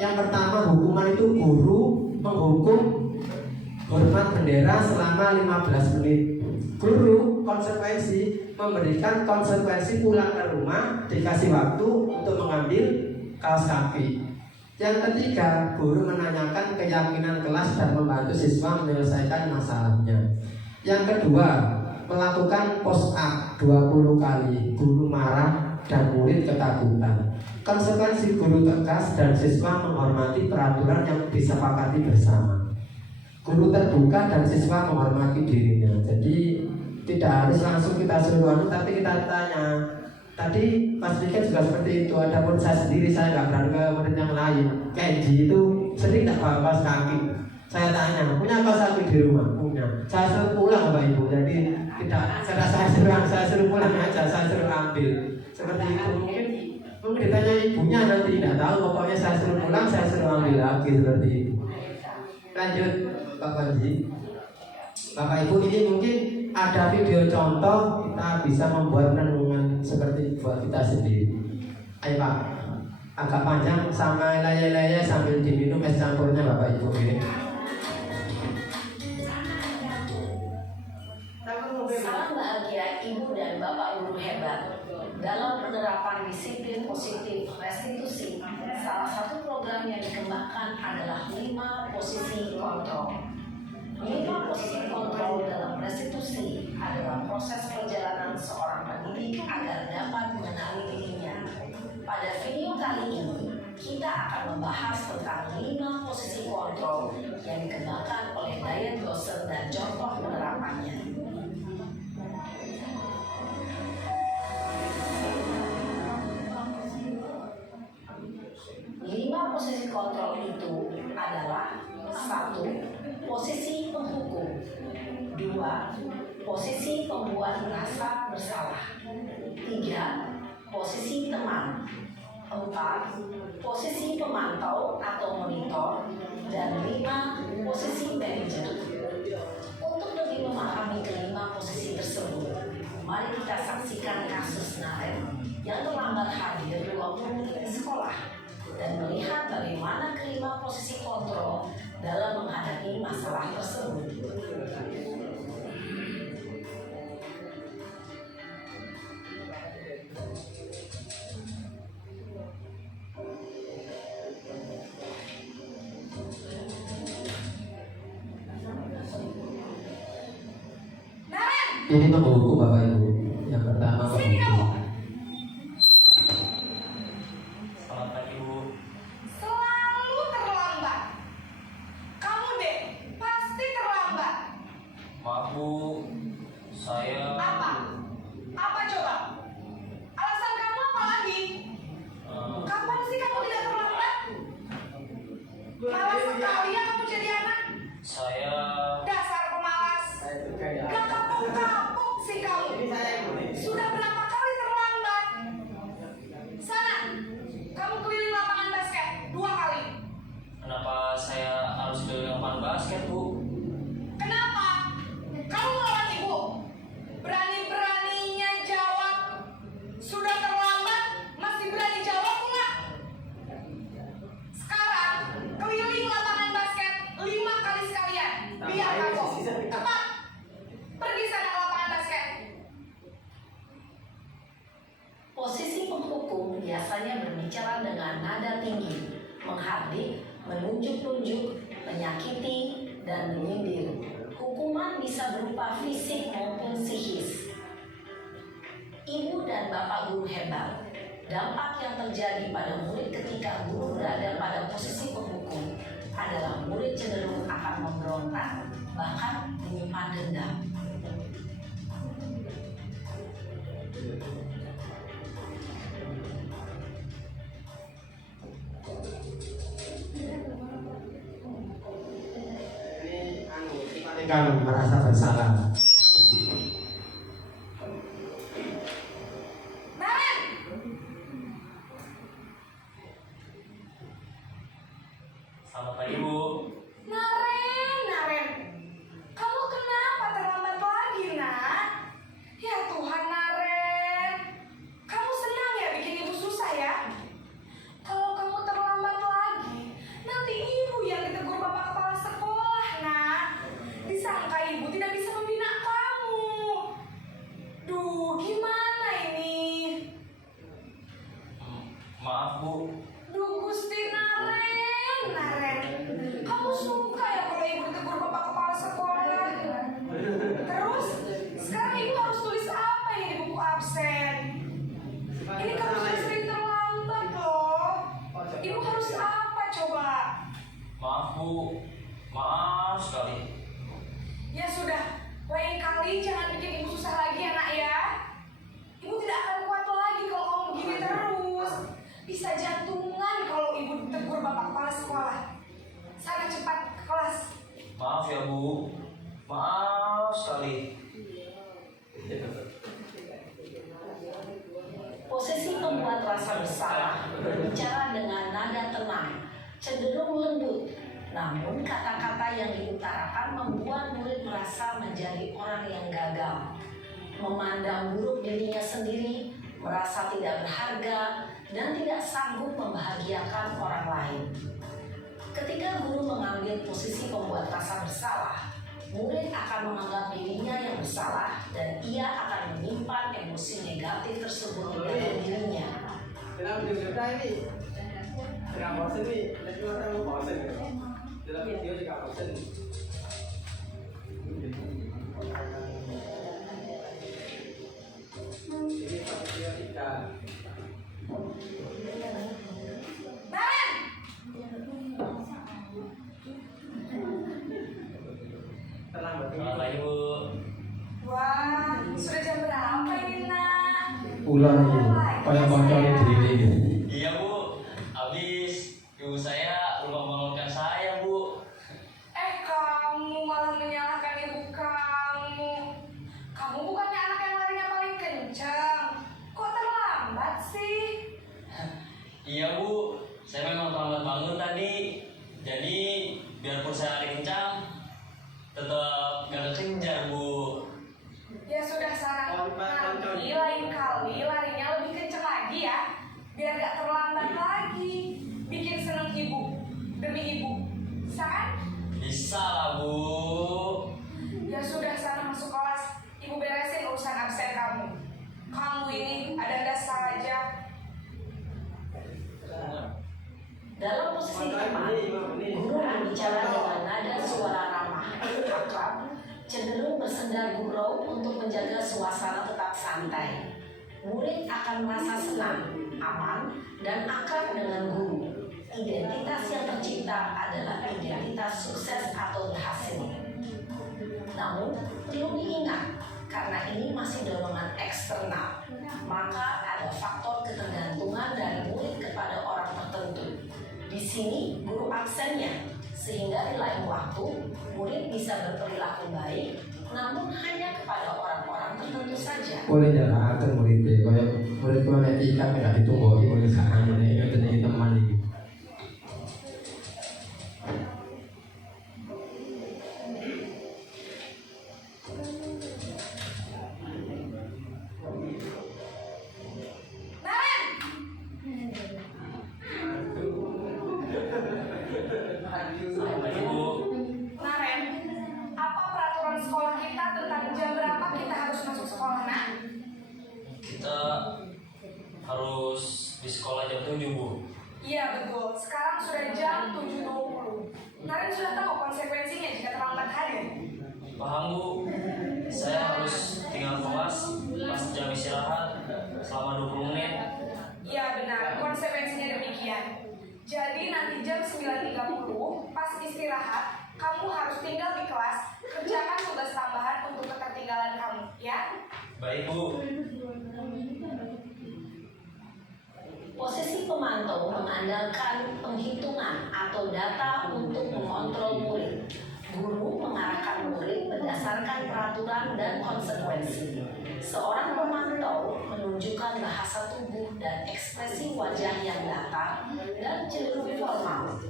Yang pertama, hukuman itu guru menghukum hormat bendera selama 15 menit. Guru konsekuensi memberikan konsekuensi pulang ke rumah, dikasih waktu untuk mengambil kaos kaki. Yang ketiga, guru menanyakan keyakinan kelas dan membantu siswa menyelesaikan masalahnya. Yang kedua, melakukan push up 20 kali. Guru marah dan murid ketakutan. Konsekuensi, guru tegas dan siswa menghormati peraturan yang disepakati bersama. Guru terbuka dan siswa menghormati dirinya. Jadi tidak harus langsung kita suruh, tapi kita tanya. Tadi Mas Dika juga seperti itu. Adapun saya sendiri, saya nggak berani ke murid yang lain. Kenji itu sering tak bawa kaos kaki. Saya tanya, punya kaos kaki di rumah? Punya. Saya suruh pulang Bapak Ibu. Jadi tidak, saya suruh pulang aja, saya suruh ambil. Seperti itu. Mungkin ditanya ibunya nanti tidak tahu. Pokoknya saya suruh pulang, saya suruh ambil lagi, seperti itu. Lanjut Pak Panji. Bapak Ibu, ini mungkin ada video contoh kita bisa membuat renungan seperti buat kita sendiri. Ayo Pak, agak panjang sama leye-leye sambil diminum es campurnya Bapak Ibu ini. Salam bahagia Ibu dan Bapak guru hebat. Dalam penerapan disiplin positif restitusi, salah satu program yang dikembangkan adalah 5 posisi kontrol. 5 posisi kontrol dalam restitusi adalah proses perjalanan seorang pendidik agar dapat mengenali dirinya. Pada video kali ini, kita akan membahas tentang 5 posisi kontrol yang dikembangkan oleh Diane Gosser dan contoh penerapannya. 5 posisi kontrol itu adalah 1. Posisi penghukum, 2. Posisi pembuat merasa bersalah, 3. Posisi teman, 4. Posisi pemantau atau monitor, dan 5. Posisi manajer. Untuk lebih memahami kelima posisi tersebut, mari kita saksikan kasus Naren yang terlambat hadir 20 menit di sekolah dan melihat bagaimana kelima posisi kontrol dalam menghadapi masalah tersebut. Ini penghukum Bapak Ibu. Yang pertama penghukum. Selamat pagi Bu. Selalu terlambat. Kamu deh, pasti terlambat. Maaf Bu, saya Apa? Apa coba? Alasan kamu apa lagi? Kapan sih kamu tidak terlambat? Malas sekali ya kamu jadi anak. saya Dasar pemalas. Gak kapok-kapok sih kamu. Sudah berapa kali terlambat? Sana, kamu keliling lapangan basket 2 kali. kenapa saya harus keliling lapangan basket Bu? Kenapa? Kamu melawan ibu. Berani-beraninya jawab. Sudah terlambat, masih berani jawab enggak? Sekarang, keliling lapangan basket 5 kali sekalian. Biar kapok. Cepat. Pergi sana ke lapangan basket. Posisi penghukum biasanya berbicara dengan nada tinggi, menghardik, menunjuk-nunjuk, menyakiti, dan menyindir. Hukuman bisa berupa fisik maupun psikis. Ibu dan bapak guru hebat. Dampak yang terjadi pada murid ketika guru berada pada posisi penghukum adalah murid cenderung akan memberontak, bahkan menyimpan dendam. Kalau merasa bersalah. Naren! Selamat pagi Bu. Naren. Kamu kenapa terlambat lagi, nak? Ya Tuhan, Naren. Kamu senang ya bikin ibu susah ya? Kalau kamu terlambat lagi, nanti ibu yang ditegur bapak kepala sekolah, nak. Disangka ibu tidak bisa membina kamu. Duh, gimana ini? Maaf Bu, Duh, Gusti Naren. Kamu suka ya kalau ibu ditegur bapak kepala sekolah? Terus, sekarang ibu harus tulis apa ini di buku absen? Ini kamu sudah sering terlambat loh. Ibu harus apa coba? maaf Bu, maaf sekali. Ya sudah, lain kali jangan bikin ibu susah lagi ya nak ya. Ibu tidak akan kuat lagi kalau kamu begini terus. Bisa jantungan kalau ibu ditegur bapak kepala sekolah. Sana cepat ke kelas. Maaf ya Bu, maaf sekali. Posisi pembuat rasa bersalah berbicara dengan nada tenang, cenderung lembut. Namun kata-kata yang diutarakan membuat murid merasa menjadi orang yang gagal, memandang buruk dirinya sendiri, merasa tidak berharga, dan tidak sanggup membahagiakan orang lain. Ketika guru mengambil posisi pembuat rasa bersalah, murid akan menganggap dirinya yang bersalah dan ia akan menyimpan emosi negatif tersebut dalam Dalam video ini sedang bosan nih, dan juga terlalu bosan. Dalam video juga bosan. Ini video kita. Naren! Terlambat. Selamat pagi Bu. Wah, sudah jam berapa ini, Nak? Ulang kayak bangkanya diri. Iya Bu, habis ibu saya lupa membangunkan saya Bu. Kamu malah menyalahkan ibu kamu. Kamu bukannya anak yang larinya paling kencang. Kok terlambat sih? Iya Bu, saya memang terlambat bangun tadi. Jadi biarpun saya lari kencang, tetap gak kekejar Bu. Ya sudah sana, nanti lain kali larinya lebih kencang lagi ya. Biar gak terlambat lagi. Bikin seneng ibu, demi ibu. Bisa kan? Bisa lah Bu. Ya sudah sana masuk kelas. Ibu beresin urusan absen kamu. Kamu ini ada saja. Dalam posisi teman, guru berbicara dengan nada suara ramah, akrab, cenderung bersenda gurau untuk menjaga suasana tetap santai. Murid akan merasa senang, aman, dan akrab dengan guru. Identitas yang tercipta adalah identitas sukses atau berhasil. Namun, perlu diingat, karena ini masih dorongan eksternal, maka ada faktor ketergantungan dari murid kepada orang tertentu. Di sini, guru absennya, sehingga di lain waktu, murid bisa berperilaku baik, namun hanya kepada orang-orang tertentu saja. Boleh jangan akan murid deh, kayak murid mana ikan nggak ditunggu, murid sekarang ini jadi teman ini. Naren! Selamat pagi Bu. Naren, apa peraturan sekolah kita tentang jam berapa kita harus masuk sekolah, Nak? Kita harus di sekolah jam 7 Bu. Iya betul, sekarang sudah jam 7.20. Naren sudah tahu konsekuensinya jika terlambat hadir. Paham Bu, saya harus tinggal kelas pas jam istirahat selama 20 menit. Iya benar, konsekuensinya demikian. Jadi nanti jam 9.30 pas istirahat, kamu harus tinggal di kelas, kerjakan tugas tambahan untuk ketertinggalan kamu, ya? Baik Bu. Posisi pemantau mengandalkan penghitungan atau data untuk mengontrol murid. Guru mengarahkan murid berdasarkan peraturan dan konsekuensi. Seorang pemantau menunjukkan bahasa tubuh dan ekspresi wajah yang datar dan cenderung formal.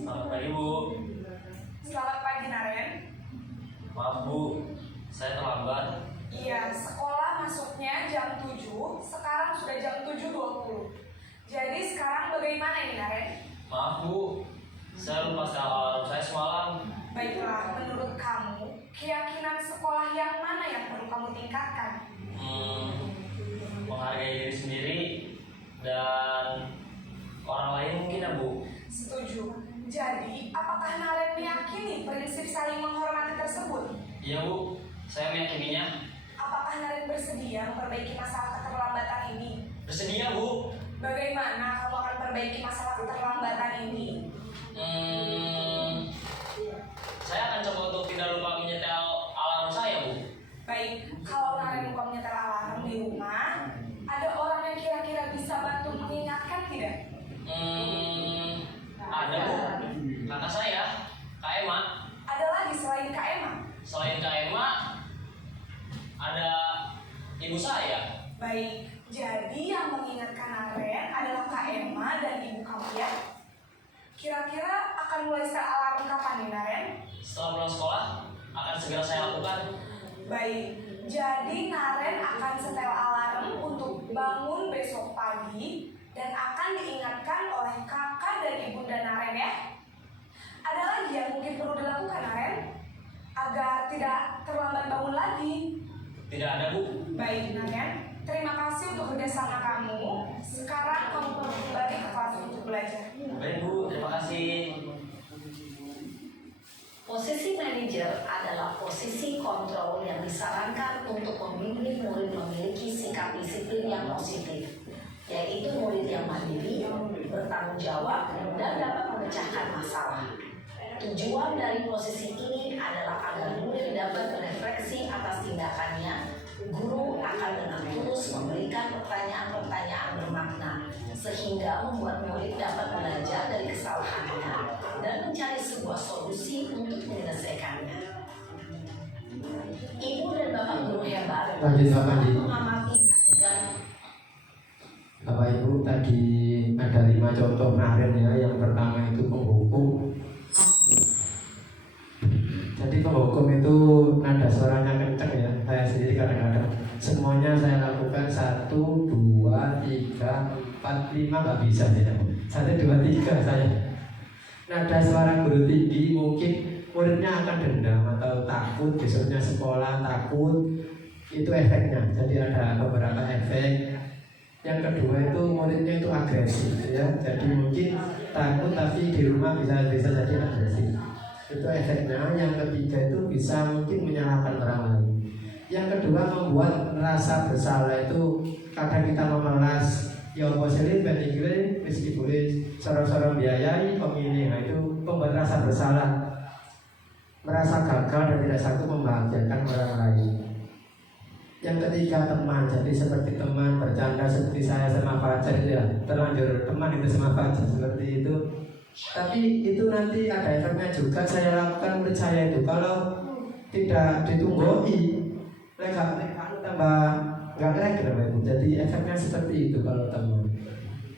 Selamat pagi Bu. Selamat pagi Naren. Maaf Bu, saya terlambat. Iya, sekolah masuknya jam 7, sekarang sudah jam 7.20. Jadi sekarang bagaimana ini Naren? Maaf Bu, saya lupa skala alarm saya semalam. Baiklah, menurut kamu, keyakinan sekolah yang mana yang perlu kamu tingkatkan? Menghargai diri sendiri dan orang lain mungkin ya Bu. Setuju. Jadi, apakah Naren meyakini prinsip saling menghormati tersebut? Iya Bu, saya meyakininya. Apakah Naren bersedia memperbaiki masalah keterlambatan ini? Bersedia Bu. Bagaimana kamu akan perbaiki masalah keterlambatan ini? Saya akan coba untuk tidak lupa menyetel alarm saya Bu. Baik, kalau Naren lupa menyetel alarm di rumah, ada orang yang kira-kira bisa bantu mengingatkan tidak? Ada Bu, kakak saya, Kak Emma. Ada lagi selain Kak Emma? Selain Kak Emma, ada ibu saya. Baik, jadi yang mengingatkan Naren adalah Kak Emma dan ibu kamu ya? Kira-kira akan akan mulai setel alarm kapan nih, Naren? Setelah pulang sekolah, akan segera saya lakukan. Baik, jadi Naren akan setel alarm untuk bangun besok pagi dan akan diingatkan oleh kakak dan ibunda Naren ya. Ada lagi yang mungkin perlu dilakukan, Naren? Agar tidak terlambat bangun lagi. Tidak ada, Bu. Baik, Naren. Terima kasih untuk kerjasama kamu. Sekarang kamu perlu kembali ke kelas untuk belajar. Baik, Bu. Terima kasih. Posisi manajer adalah posisi kontrol yang disarankan untuk membimbing murid memiliki sikap disiplin yang positif, yaitu murid yang mandiri, bertanggung jawab, dan dapat memecahkan masalah. Tujuan dari posisi ini adalah agar murid dapat merefleksi atas tindakannya. Guru akan dengan tulus memberikan pertanyaan-pertanyaan bermakna, sehingga membuat murid dapat belajar dari kesalahannya dan mencari sebuah solusi untuk menyelesaikannya. Ibu dan bapak guru hebat Lanjut, Pak Panji. mengamati adegan. Bapak Ibu, tadi ada 5 contoh Naren ya. Yang pertama itu penghukum. Jadi penghukum itu nada suaranya kenceng ya. Saya sendiri kadang-kadang semuanya saya lakukan 1, 2, 3, 4, 5 nggak bisa ya. 1, 2, 3 saya. Nada suara guru tinggi mungkin muridnya akan dendam atau takut, besoknya sekolah takut. Itu efeknya. Jadi ada beberapa efek. Yang kedua itu muridnya itu agresif ya. Jadi mungkin takut tapi di rumah bisa jadi agresif. Itu efeknya. Yang ketiga itu bisa mungkin menyalahkan orang lain. Yang kedua membuat rasa bersalah itu kadang kita memelas ya positif benigre meskipun sorong-sorong biayai pemilih. Nah itu membuat rasa bersalah, merasa gagal dan tidak sanggup membahagiakan orang lain. Yang ketiga teman, jadi seperti teman bercanda seperti saya sama Fajar itu ya, terlanjur teman itu sama Fajar seperti itu. Tapi itu nanti ada efeknya juga. Saya lakukan menurut saya itu kalau tidak ditunggui, mereka tambah nggak keren gitu. Jadi efeknya seperti itu kalau teman.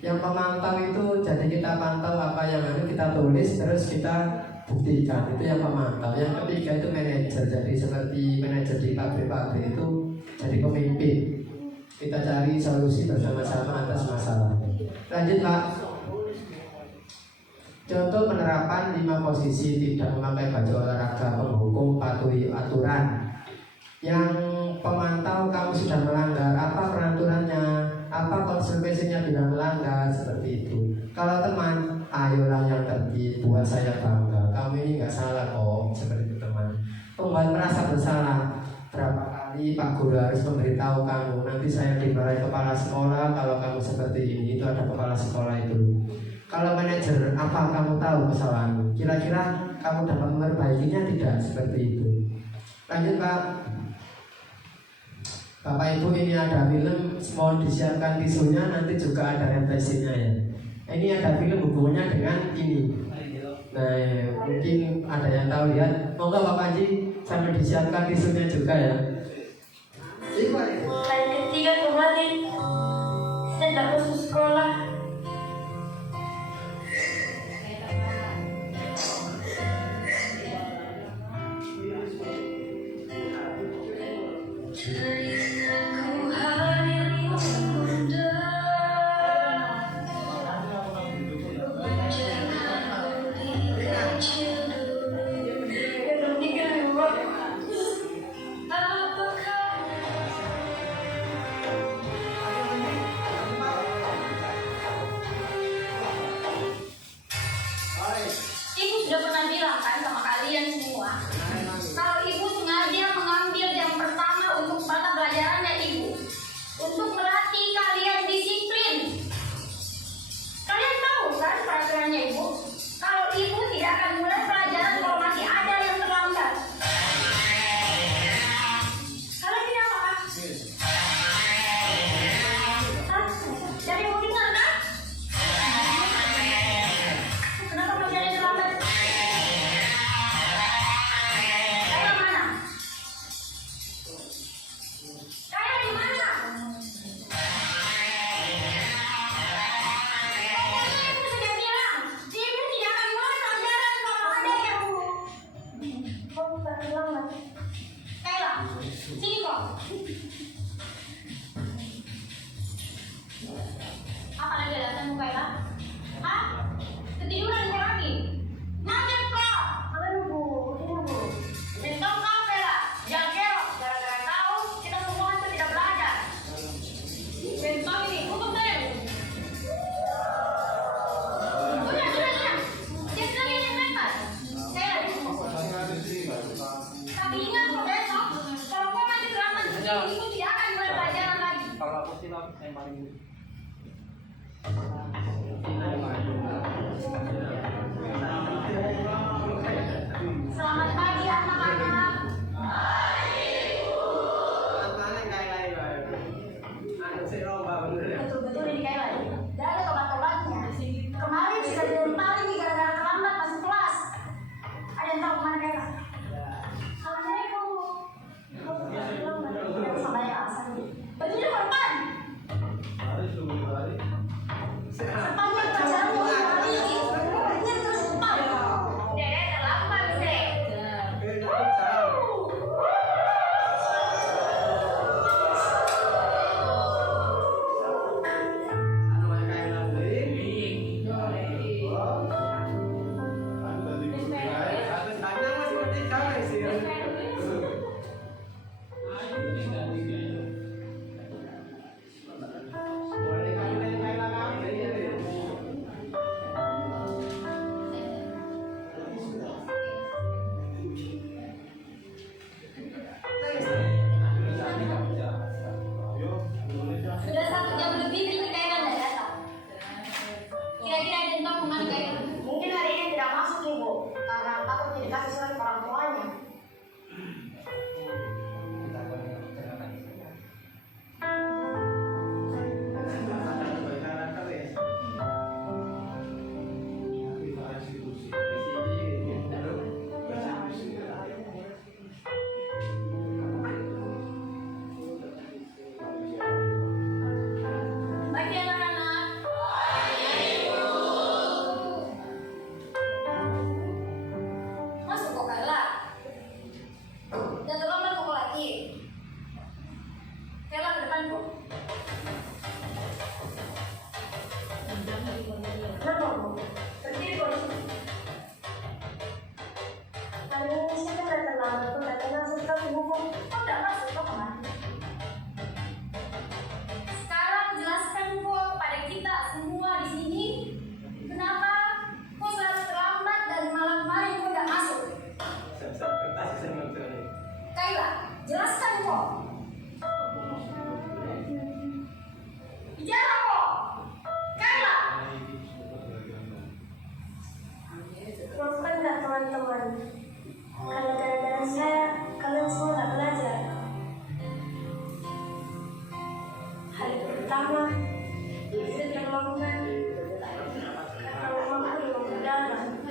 Yang pemantau itu jadi kita pantau apa yang ada kita tulis terus kita buktikan, itu yang pemantau. Yang ketiga itu manajer, jadi seperti manajer di pabrik-pabrik itu jadi pemimpin. Kita cari solusi bersama-sama atas masalah. Lanjut Pak. Contoh penerapan 5 posisi: tidak memakai baju olahraga, penghukum, patuhi aturan. Yang pemantau kamu sudah melanggar, apa peraturannya, apa konsekuensinya bila melanggar, seperti itu. Kalau teman, ayolah yang tertib, buat saya bangga, kamu ini nggak salah kok, seperti itu teman. Pembuat merasa bersalah, berapa kali Pak Guru harus memberitahu kamu, nanti saya dimarahi kepala sekolah kalau kamu seperti ini. Itu ada kepala sekolah itu. Kalau manajer, apa kamu tahu kesalahanmu? Kira-kira kamu dapat memperbaikinya tidak? Seperti itu. Lanjut Pak. Bapak Ibu, ini ada film, mohon disiapkan tisunya, nanti juga ada refleksinya ya. Ini ada film hubungannya dengan ini. Nah mungkin ada yang tahu lihat. Monggo Bapak Haji sampai disiapkan tisunya juga ya. Hari ketiga kemarin saya tak masuk sekolah. dikasih surat orang tuanya. Pagi anak-anak. Masuk kok Kayla. Dan terlambat kok lagi. Kayla ke depan kok. Kenapa Bu? Berdiri kok di sini. Hari ini saya kan datang lambat kok datang langsung ke buku. Kok tidak masuk kok kemana? Sekarang jelaskan kok pada kita semua di sini kenapa kok selalu terlambat dan malam kemarin kok tidak masuk. Kayla, jelaskan kok. Bicara kok. Kayla. Maafkan nggak teman-teman? Karena gara-gara saya kalian semua nggak belajar. Hari pertama saya terbangunkan karena mamaku mau ke dalam.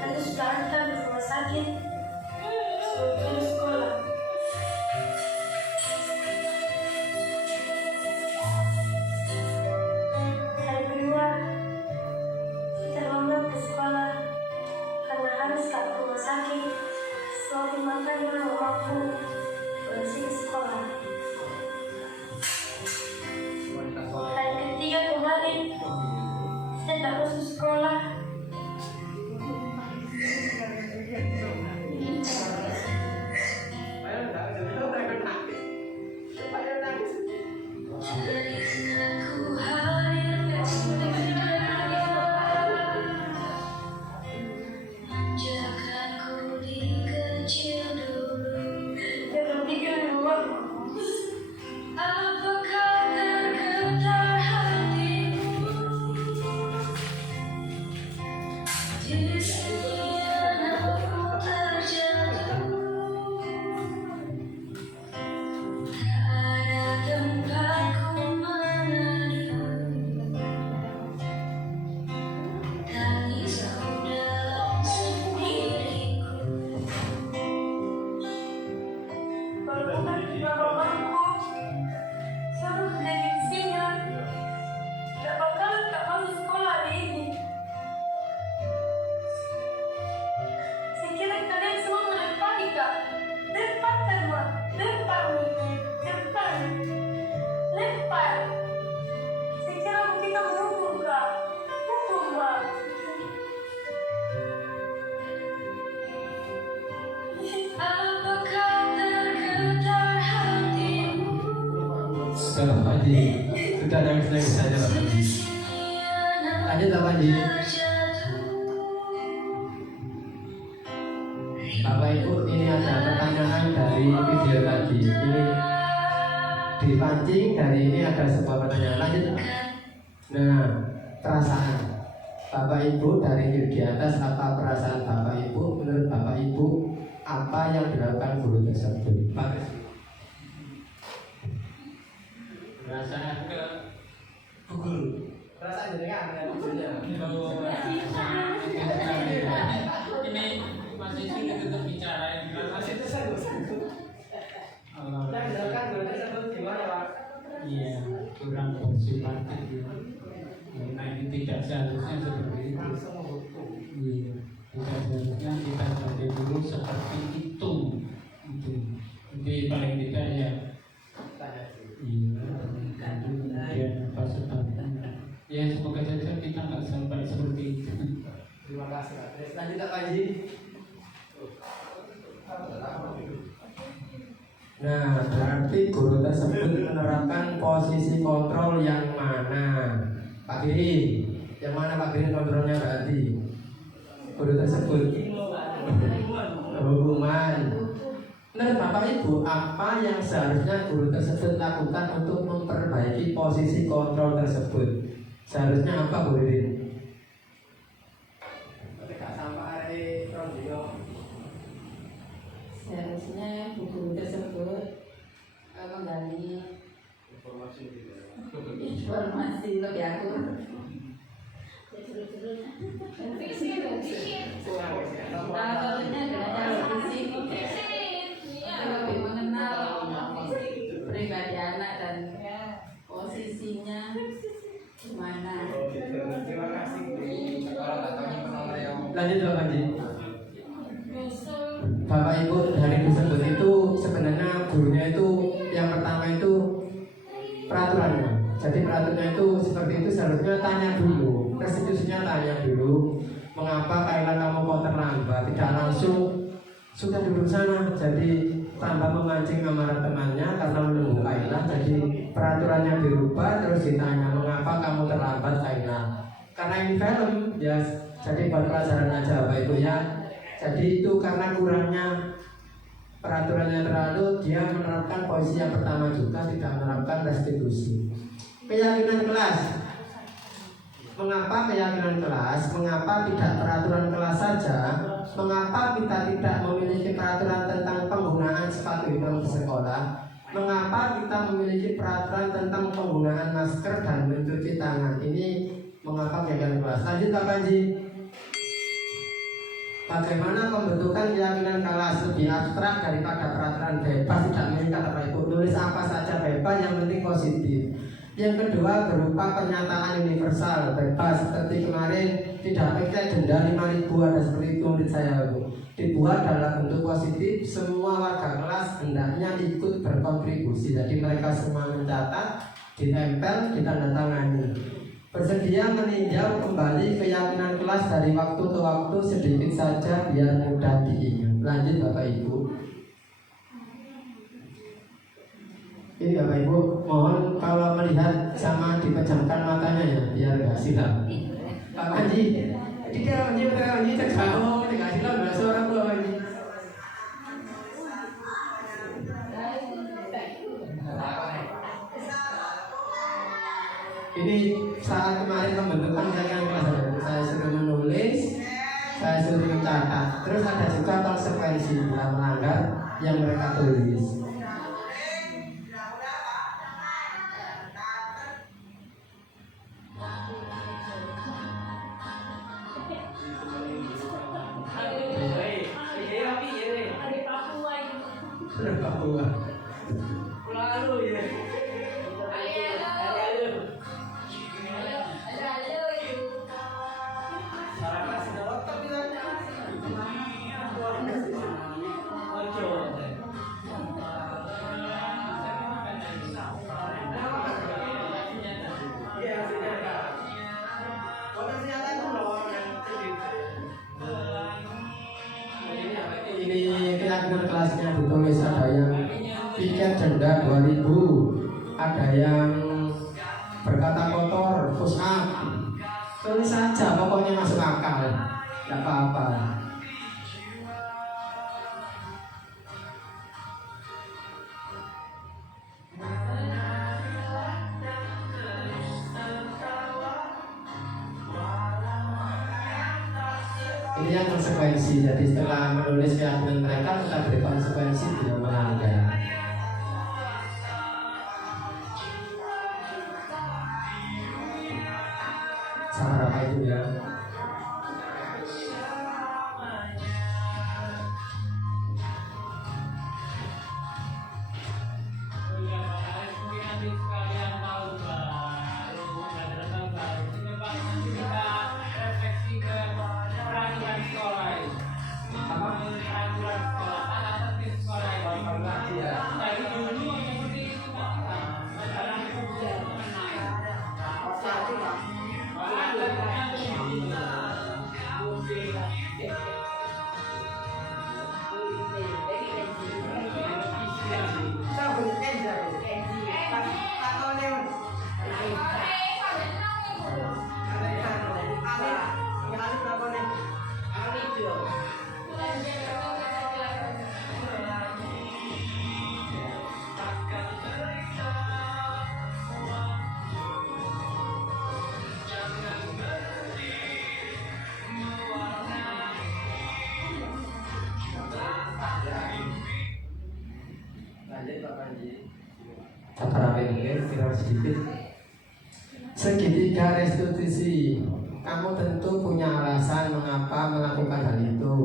Tante sudah antar ke rumah sakit sebelum sekolah. Hari kedua saya terlambat ke sekolah karena harus ke rumah sakit setelah dimakan dengan mamaku bersih ke sekolah. Hari ketiga kemarin saya tak masuk sekolah. Jangan pikir dulu. Apakah tergetar hatimu di sini anakku terjatuh? Tak ada tempatku menadu, tangisku dalam sendiriku. Walaupun bapakku selalu menjadi singa, tidak bakal tak masuk sekolah hari ini. Saya kira kalian semua mulai panik kak. Lepaskan Mak, lempar nih, cepat, lempar. Saya kira kita menunggu kak, hukum Mak. Apakah tergetar hatimu? Sudah Pak Haji, sudah nangis-nangis saja Pak Haji. Lanjut Pak Haji. Bapak Ibu, ini ada pertanyaan dari video tadi. Ini dipancing dari ini ada sebuah pertanyaan. Lanjut. Nah, perasaan Bapak Ibu dari di atas, apa perasaan Bapak Ibu? Menurut Bapak Ibu, apa yang dilakukan guru tersebut? Pak. Perasaan ke Guru. Perasaan jenengan dengan gurunya. ini masih sulit untuk bicara. Masih tersanggup. Yang dilakukan guru tersebut gimana Pak? Iya, kurang bersimpatik. Nah, ini tidak seharusnya seperti itu. Iya, tidak seharusnya kita sebagai guru seperti itu. Itu paling tidak ya. Iya, kemudian apa sebabnya? Ya semoga saja kita nggak sampai seperti itu. Terima kasih Pak. Lanjut Pak Haji. Nah, berarti guru tersebut menerapkan posisi kontrol yang mana? Pak Giri, yang mana Pak Giri kontrolnya berarti? Guru tersebut hukuman. Menurut Bapak Ibu, apa yang seharusnya guru tersebut lakukan untuk memperbaiki posisi kontrol tersebut? Seharusnya apa Bu Ririn? Seharusnya buku tersebut menggali informasi lebih akurat. Salah satunya adalah jalur fisik lebih mengenal pribadi anak dan posisinya gimana. Lanjut Bapak Haji. Bapak Ibu dari tersebut itu sebenarnya gurunya itu yang pertama itu peraturannya. Jadi peraturannya itu seperti itu, seharusnya tanya dulu, restitusinya tanya dulu, mengapa Kaila kamu kok terlambat, tidak langsung sudah duduk sana. Jadi tambah memancing amarah temannya karena menunggu Kaila. Jadi peraturannya dirubah, terus ditanya mengapa kamu terlambat Kaila. Karena ini film ya, jadi buat pelajaran aja Bapak Ibu ya. Jadi itu karena kurangnya peraturannya terlalu, dia menerapkan posisi yang pertama juga, tidak menerapkan restitusi. Keyakinan kelas. Mengapa keyakinan kelas? Mengapa tidak peraturan kelas saja? Mengapa kita tidak memiliki peraturan tentang penggunaan sepatu hitam di sekolah? Mengapa kita memiliki peraturan tentang penggunaan masker dan mencuci tangan? Ini mengapa keyakinan kelas? Lanjut Pak Panji. Bagaimana pembentukan keyakinan kelas lebih abstrak daripada peraturan bebas, tidak mengikat Bapak Ibu. Tulis apa saja bebas, yang penting positif. Yang kedua berupa pernyataan universal bebas, seperti kemarin tidak pakai denda 5.000 ada seperti itu menurut saya Bu. Dibuat dalam bentuk positif, semua warga kelas hendaknya ikut berkontribusi. Jadi mereka semua mencatat, ditempel, ditandatangani. Bersedia meninjau kembali keyakinan kelas dari waktu ke waktu sedikit saja biar mudah diingat. Lanjut Bapak Ibu. Ini Bapak Ibu, mohon kalau melihat sama dipejamkan matanya ya, biar gak silap. Pak Panji, tidak Panji tergauh, tidak silap nggak suara Pak Panji. Ini saat kemarin pembentukan keyakinan kelas, saya suruh menulis, saya suruh mencatat, terus ada juga konsekuensi bila melanggar yang mereka tulis. Papua. Lalu ya. Ini keyakinan kelasnya ditulis, ada yang piket denda 2.000, ada yang berkata kotor, push up. Tulis saja, pokoknya masuk akal, tidak apa-apa. Ini yang konsekuensi. Jadi setelah menulis keyakinan mereka, kita beri konsekuensi bila melanggar. Sama apa itu ya? Apa ini kira sedikit. Segitiga restitusi. Kamu tentu punya alasan mengapa melakukan hal itu.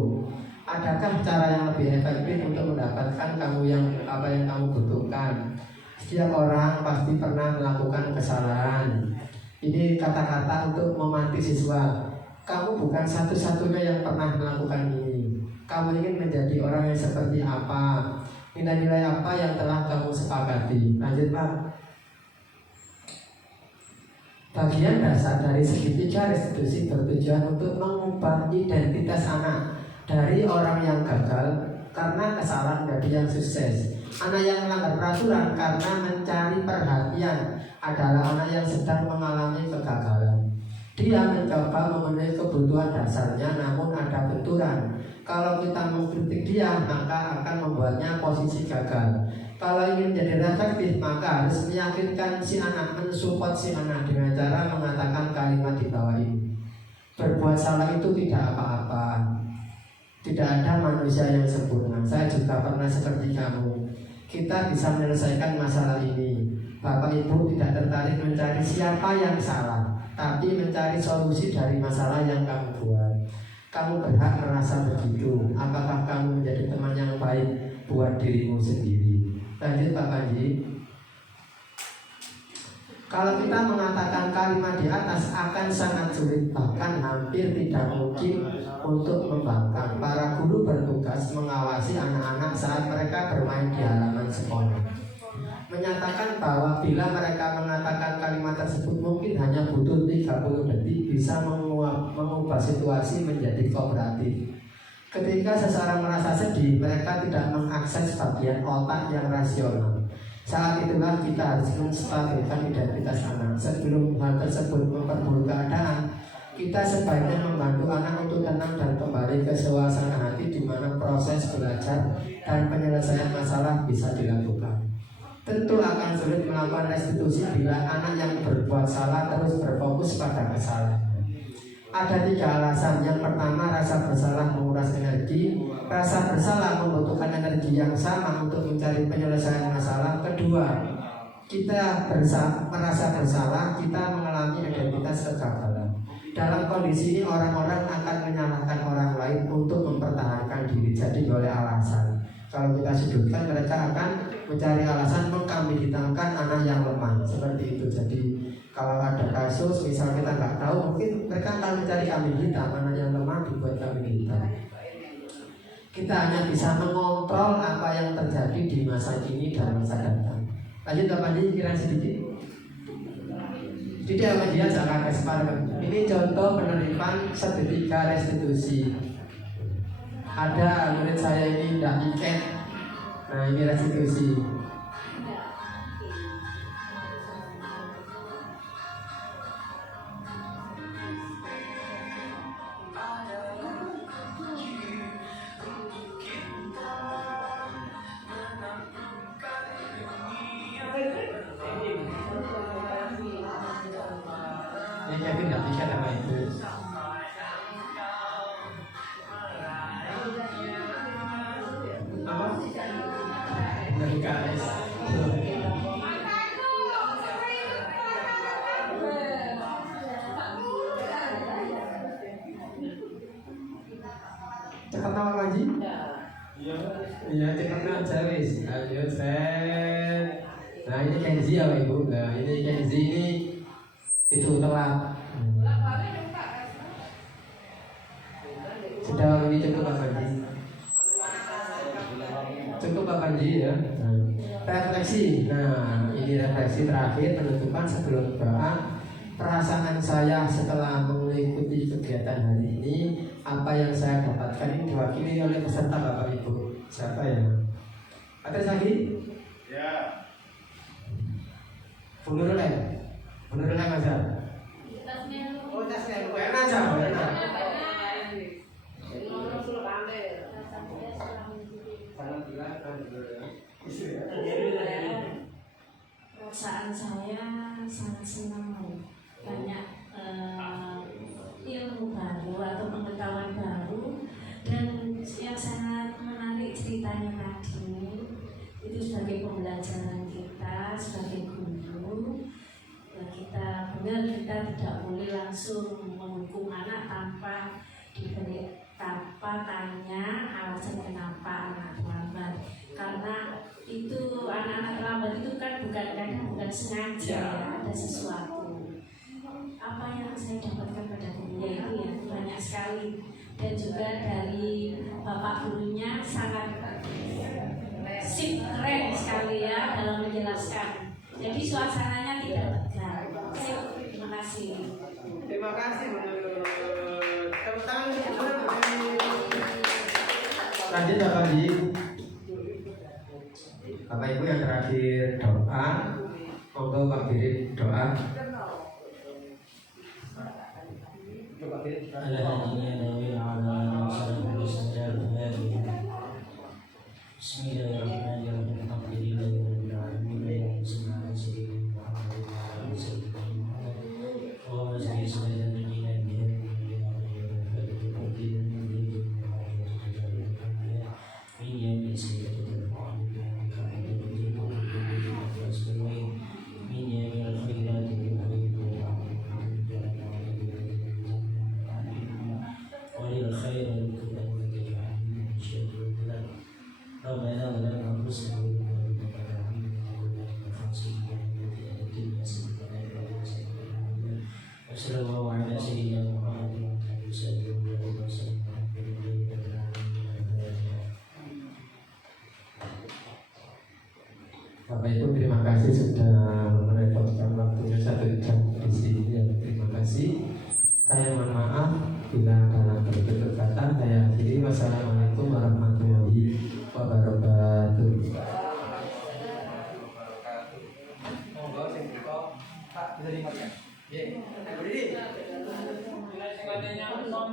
Adakah cara yang lebih efektif untuk mendapatkan apa yang kamu butuhkan? Setiap orang pasti pernah melakukan kesalahan. Ini kata-kata untuk memantik siswa. Kamu bukan satu-satunya yang pernah melakukan ini. Kamu ingin menjadi orang yang seperti apa? Nilai-nilai apa yang telah kamu sepakati? Lanjut Pak. Bagian dasar dari segitiga restitusi bertujuan untuk mengubah identitas anak dari orang yang gagal karena kesalahan menjadi yang sukses. Anak yang melanggar peraturan karena mencari perhatian adalah anak yang sedang mengalami kegagalan. Dia mencoba memenuhi kebutuhan dasarnya, namun ada benturan. Kalau kita mengkritik dia, maka akan membuatnya posisi gagal. Kalau ingin menjadi efektif, maka harus meyakinkan si anak, mensupport si anak dengan cara mengatakan kalimat di bawah ini. Berbuat salah itu tidak apa-apa. Tidak ada manusia yang sempurna. Saya juga pernah seperti kamu. Kita bisa menyelesaikan masalah ini. Bapak Ibu tidak tertarik mencari siapa yang salah, tapi mencari solusi dari masalah yang kamu buat. Kamu berhak merasa begitu. Apakah kamu menjadi teman yang baik buat dirimu sendiri? Lanjut Pak Panji. Kalau kita mengatakan kalimat di atas akan sangat sulit, bahkan hampir tidak mungkin untuk membangkang. Para guru bertugas mengawasi anak-anak saat mereka bermain di halaman sekolah. Menyatakan bahwa bila mereka mengatakan kalimat tersebut mungkin hanya butuh 30 detik bisa mengubah situasi menjadi kooperatif. Ketika seseorang merasa sedih, mereka tidak mengakses bagian otak yang rasional. Saat itulah kita harus menstabilkan identitas anak. Sebelum hal tersebut memperburuk keadaan, kita sebaiknya membantu anak untuk tenang dan kembali ke suasana hati di mana proses belajar dan penyelesaian masalah bisa dilakukan. Tentu akan sulit melakukan restitusi bila anak yang berbuat salah terus berfokus pada kesalahan. Ada 3 alasan. Yang pertama, rasa bersalah menguras energi. Rasa bersalah membutuhkan energi yang sama untuk mencari penyelesaian masalah. Kedua, kita merasa bersalah, kita mengalami identitas kegagalan. Dalam kondisi ini orang-orang akan menyalahkan orang lain untuk mempertahankan diri. Jadi oleh alasan. Kalau kita sudutkan, mereka akan mencari alasan mengkambing hitamkan anak yang lemah. Seperti itu. Jadi kalau ada kasus, misal kita nggak tahu, mungkin mereka akan mencari kambing hitam, anak yang lemah dibuat kambing hitam. Kita hanya bisa mengontrol apa yang terjadi di masa kini dan masa datang. Lanjut Pak Panji, kira sedikit. Tidak apa dia jangan kesempatan. Ini contoh penerimaan segitiga restitusi. Ada murid saya ini tidak iket. Nah ini restitusi. Ini Kevin tidak iket apa itu? Apa? Dari guys. Cepat nama Panji? Iya, cepat aja wis. Ayo set. Nah ini Kenzi ya Ibu. Nah ini Kenzi ini itu telat. Sudah ini cukup Pak Panji. Cukup Pak Panji ya. Refleksi. Nah ini refleksi terakhir penutupan sebelum doa. Perasaan saya setelah mengikuti kegiatan hari ini, apa yang saya dapatkan ini diwakili oleh peserta Bapak Ibu. Siapa ya? Ada lagi? Ya. Bener lah, bener lah Mas. Oh tasnya, enak aja, enak. Perasaan saya sangat senang, banyak ilmu baru atau pengetahuan baru, dan yang sangat menarik ceritanya tadi itu sebagai pembelajaran kita sebagai anak-anak terlambat itu kan bukan sengaja ya, ada sesuatu. Apa yang saya dapatkan pada kuliah itu ya banyak sekali, dan juga dari bapak gurunya sangat sip, keren sekali ya dalam menjelaskan. Jadi suasananya tidak tegang. Sip, terima kasih. Terima kasih menurut tepuk tangan. Lanjut Bapak Ibu. Bapak Ibu yang terakhir doa. Monggo Pak Birin doa. Bapak Ibu terima kasih sudah merepotkan waktunya 1 jam di sini. Terima kasih. Saya mohon maaf bila ada bertutur kata. Saya akhiri. Wassalamualaikum warahmatullahi wabarakatuh. Monggo sing buka Pak bisa diingatkan. Nggih. Berdiri.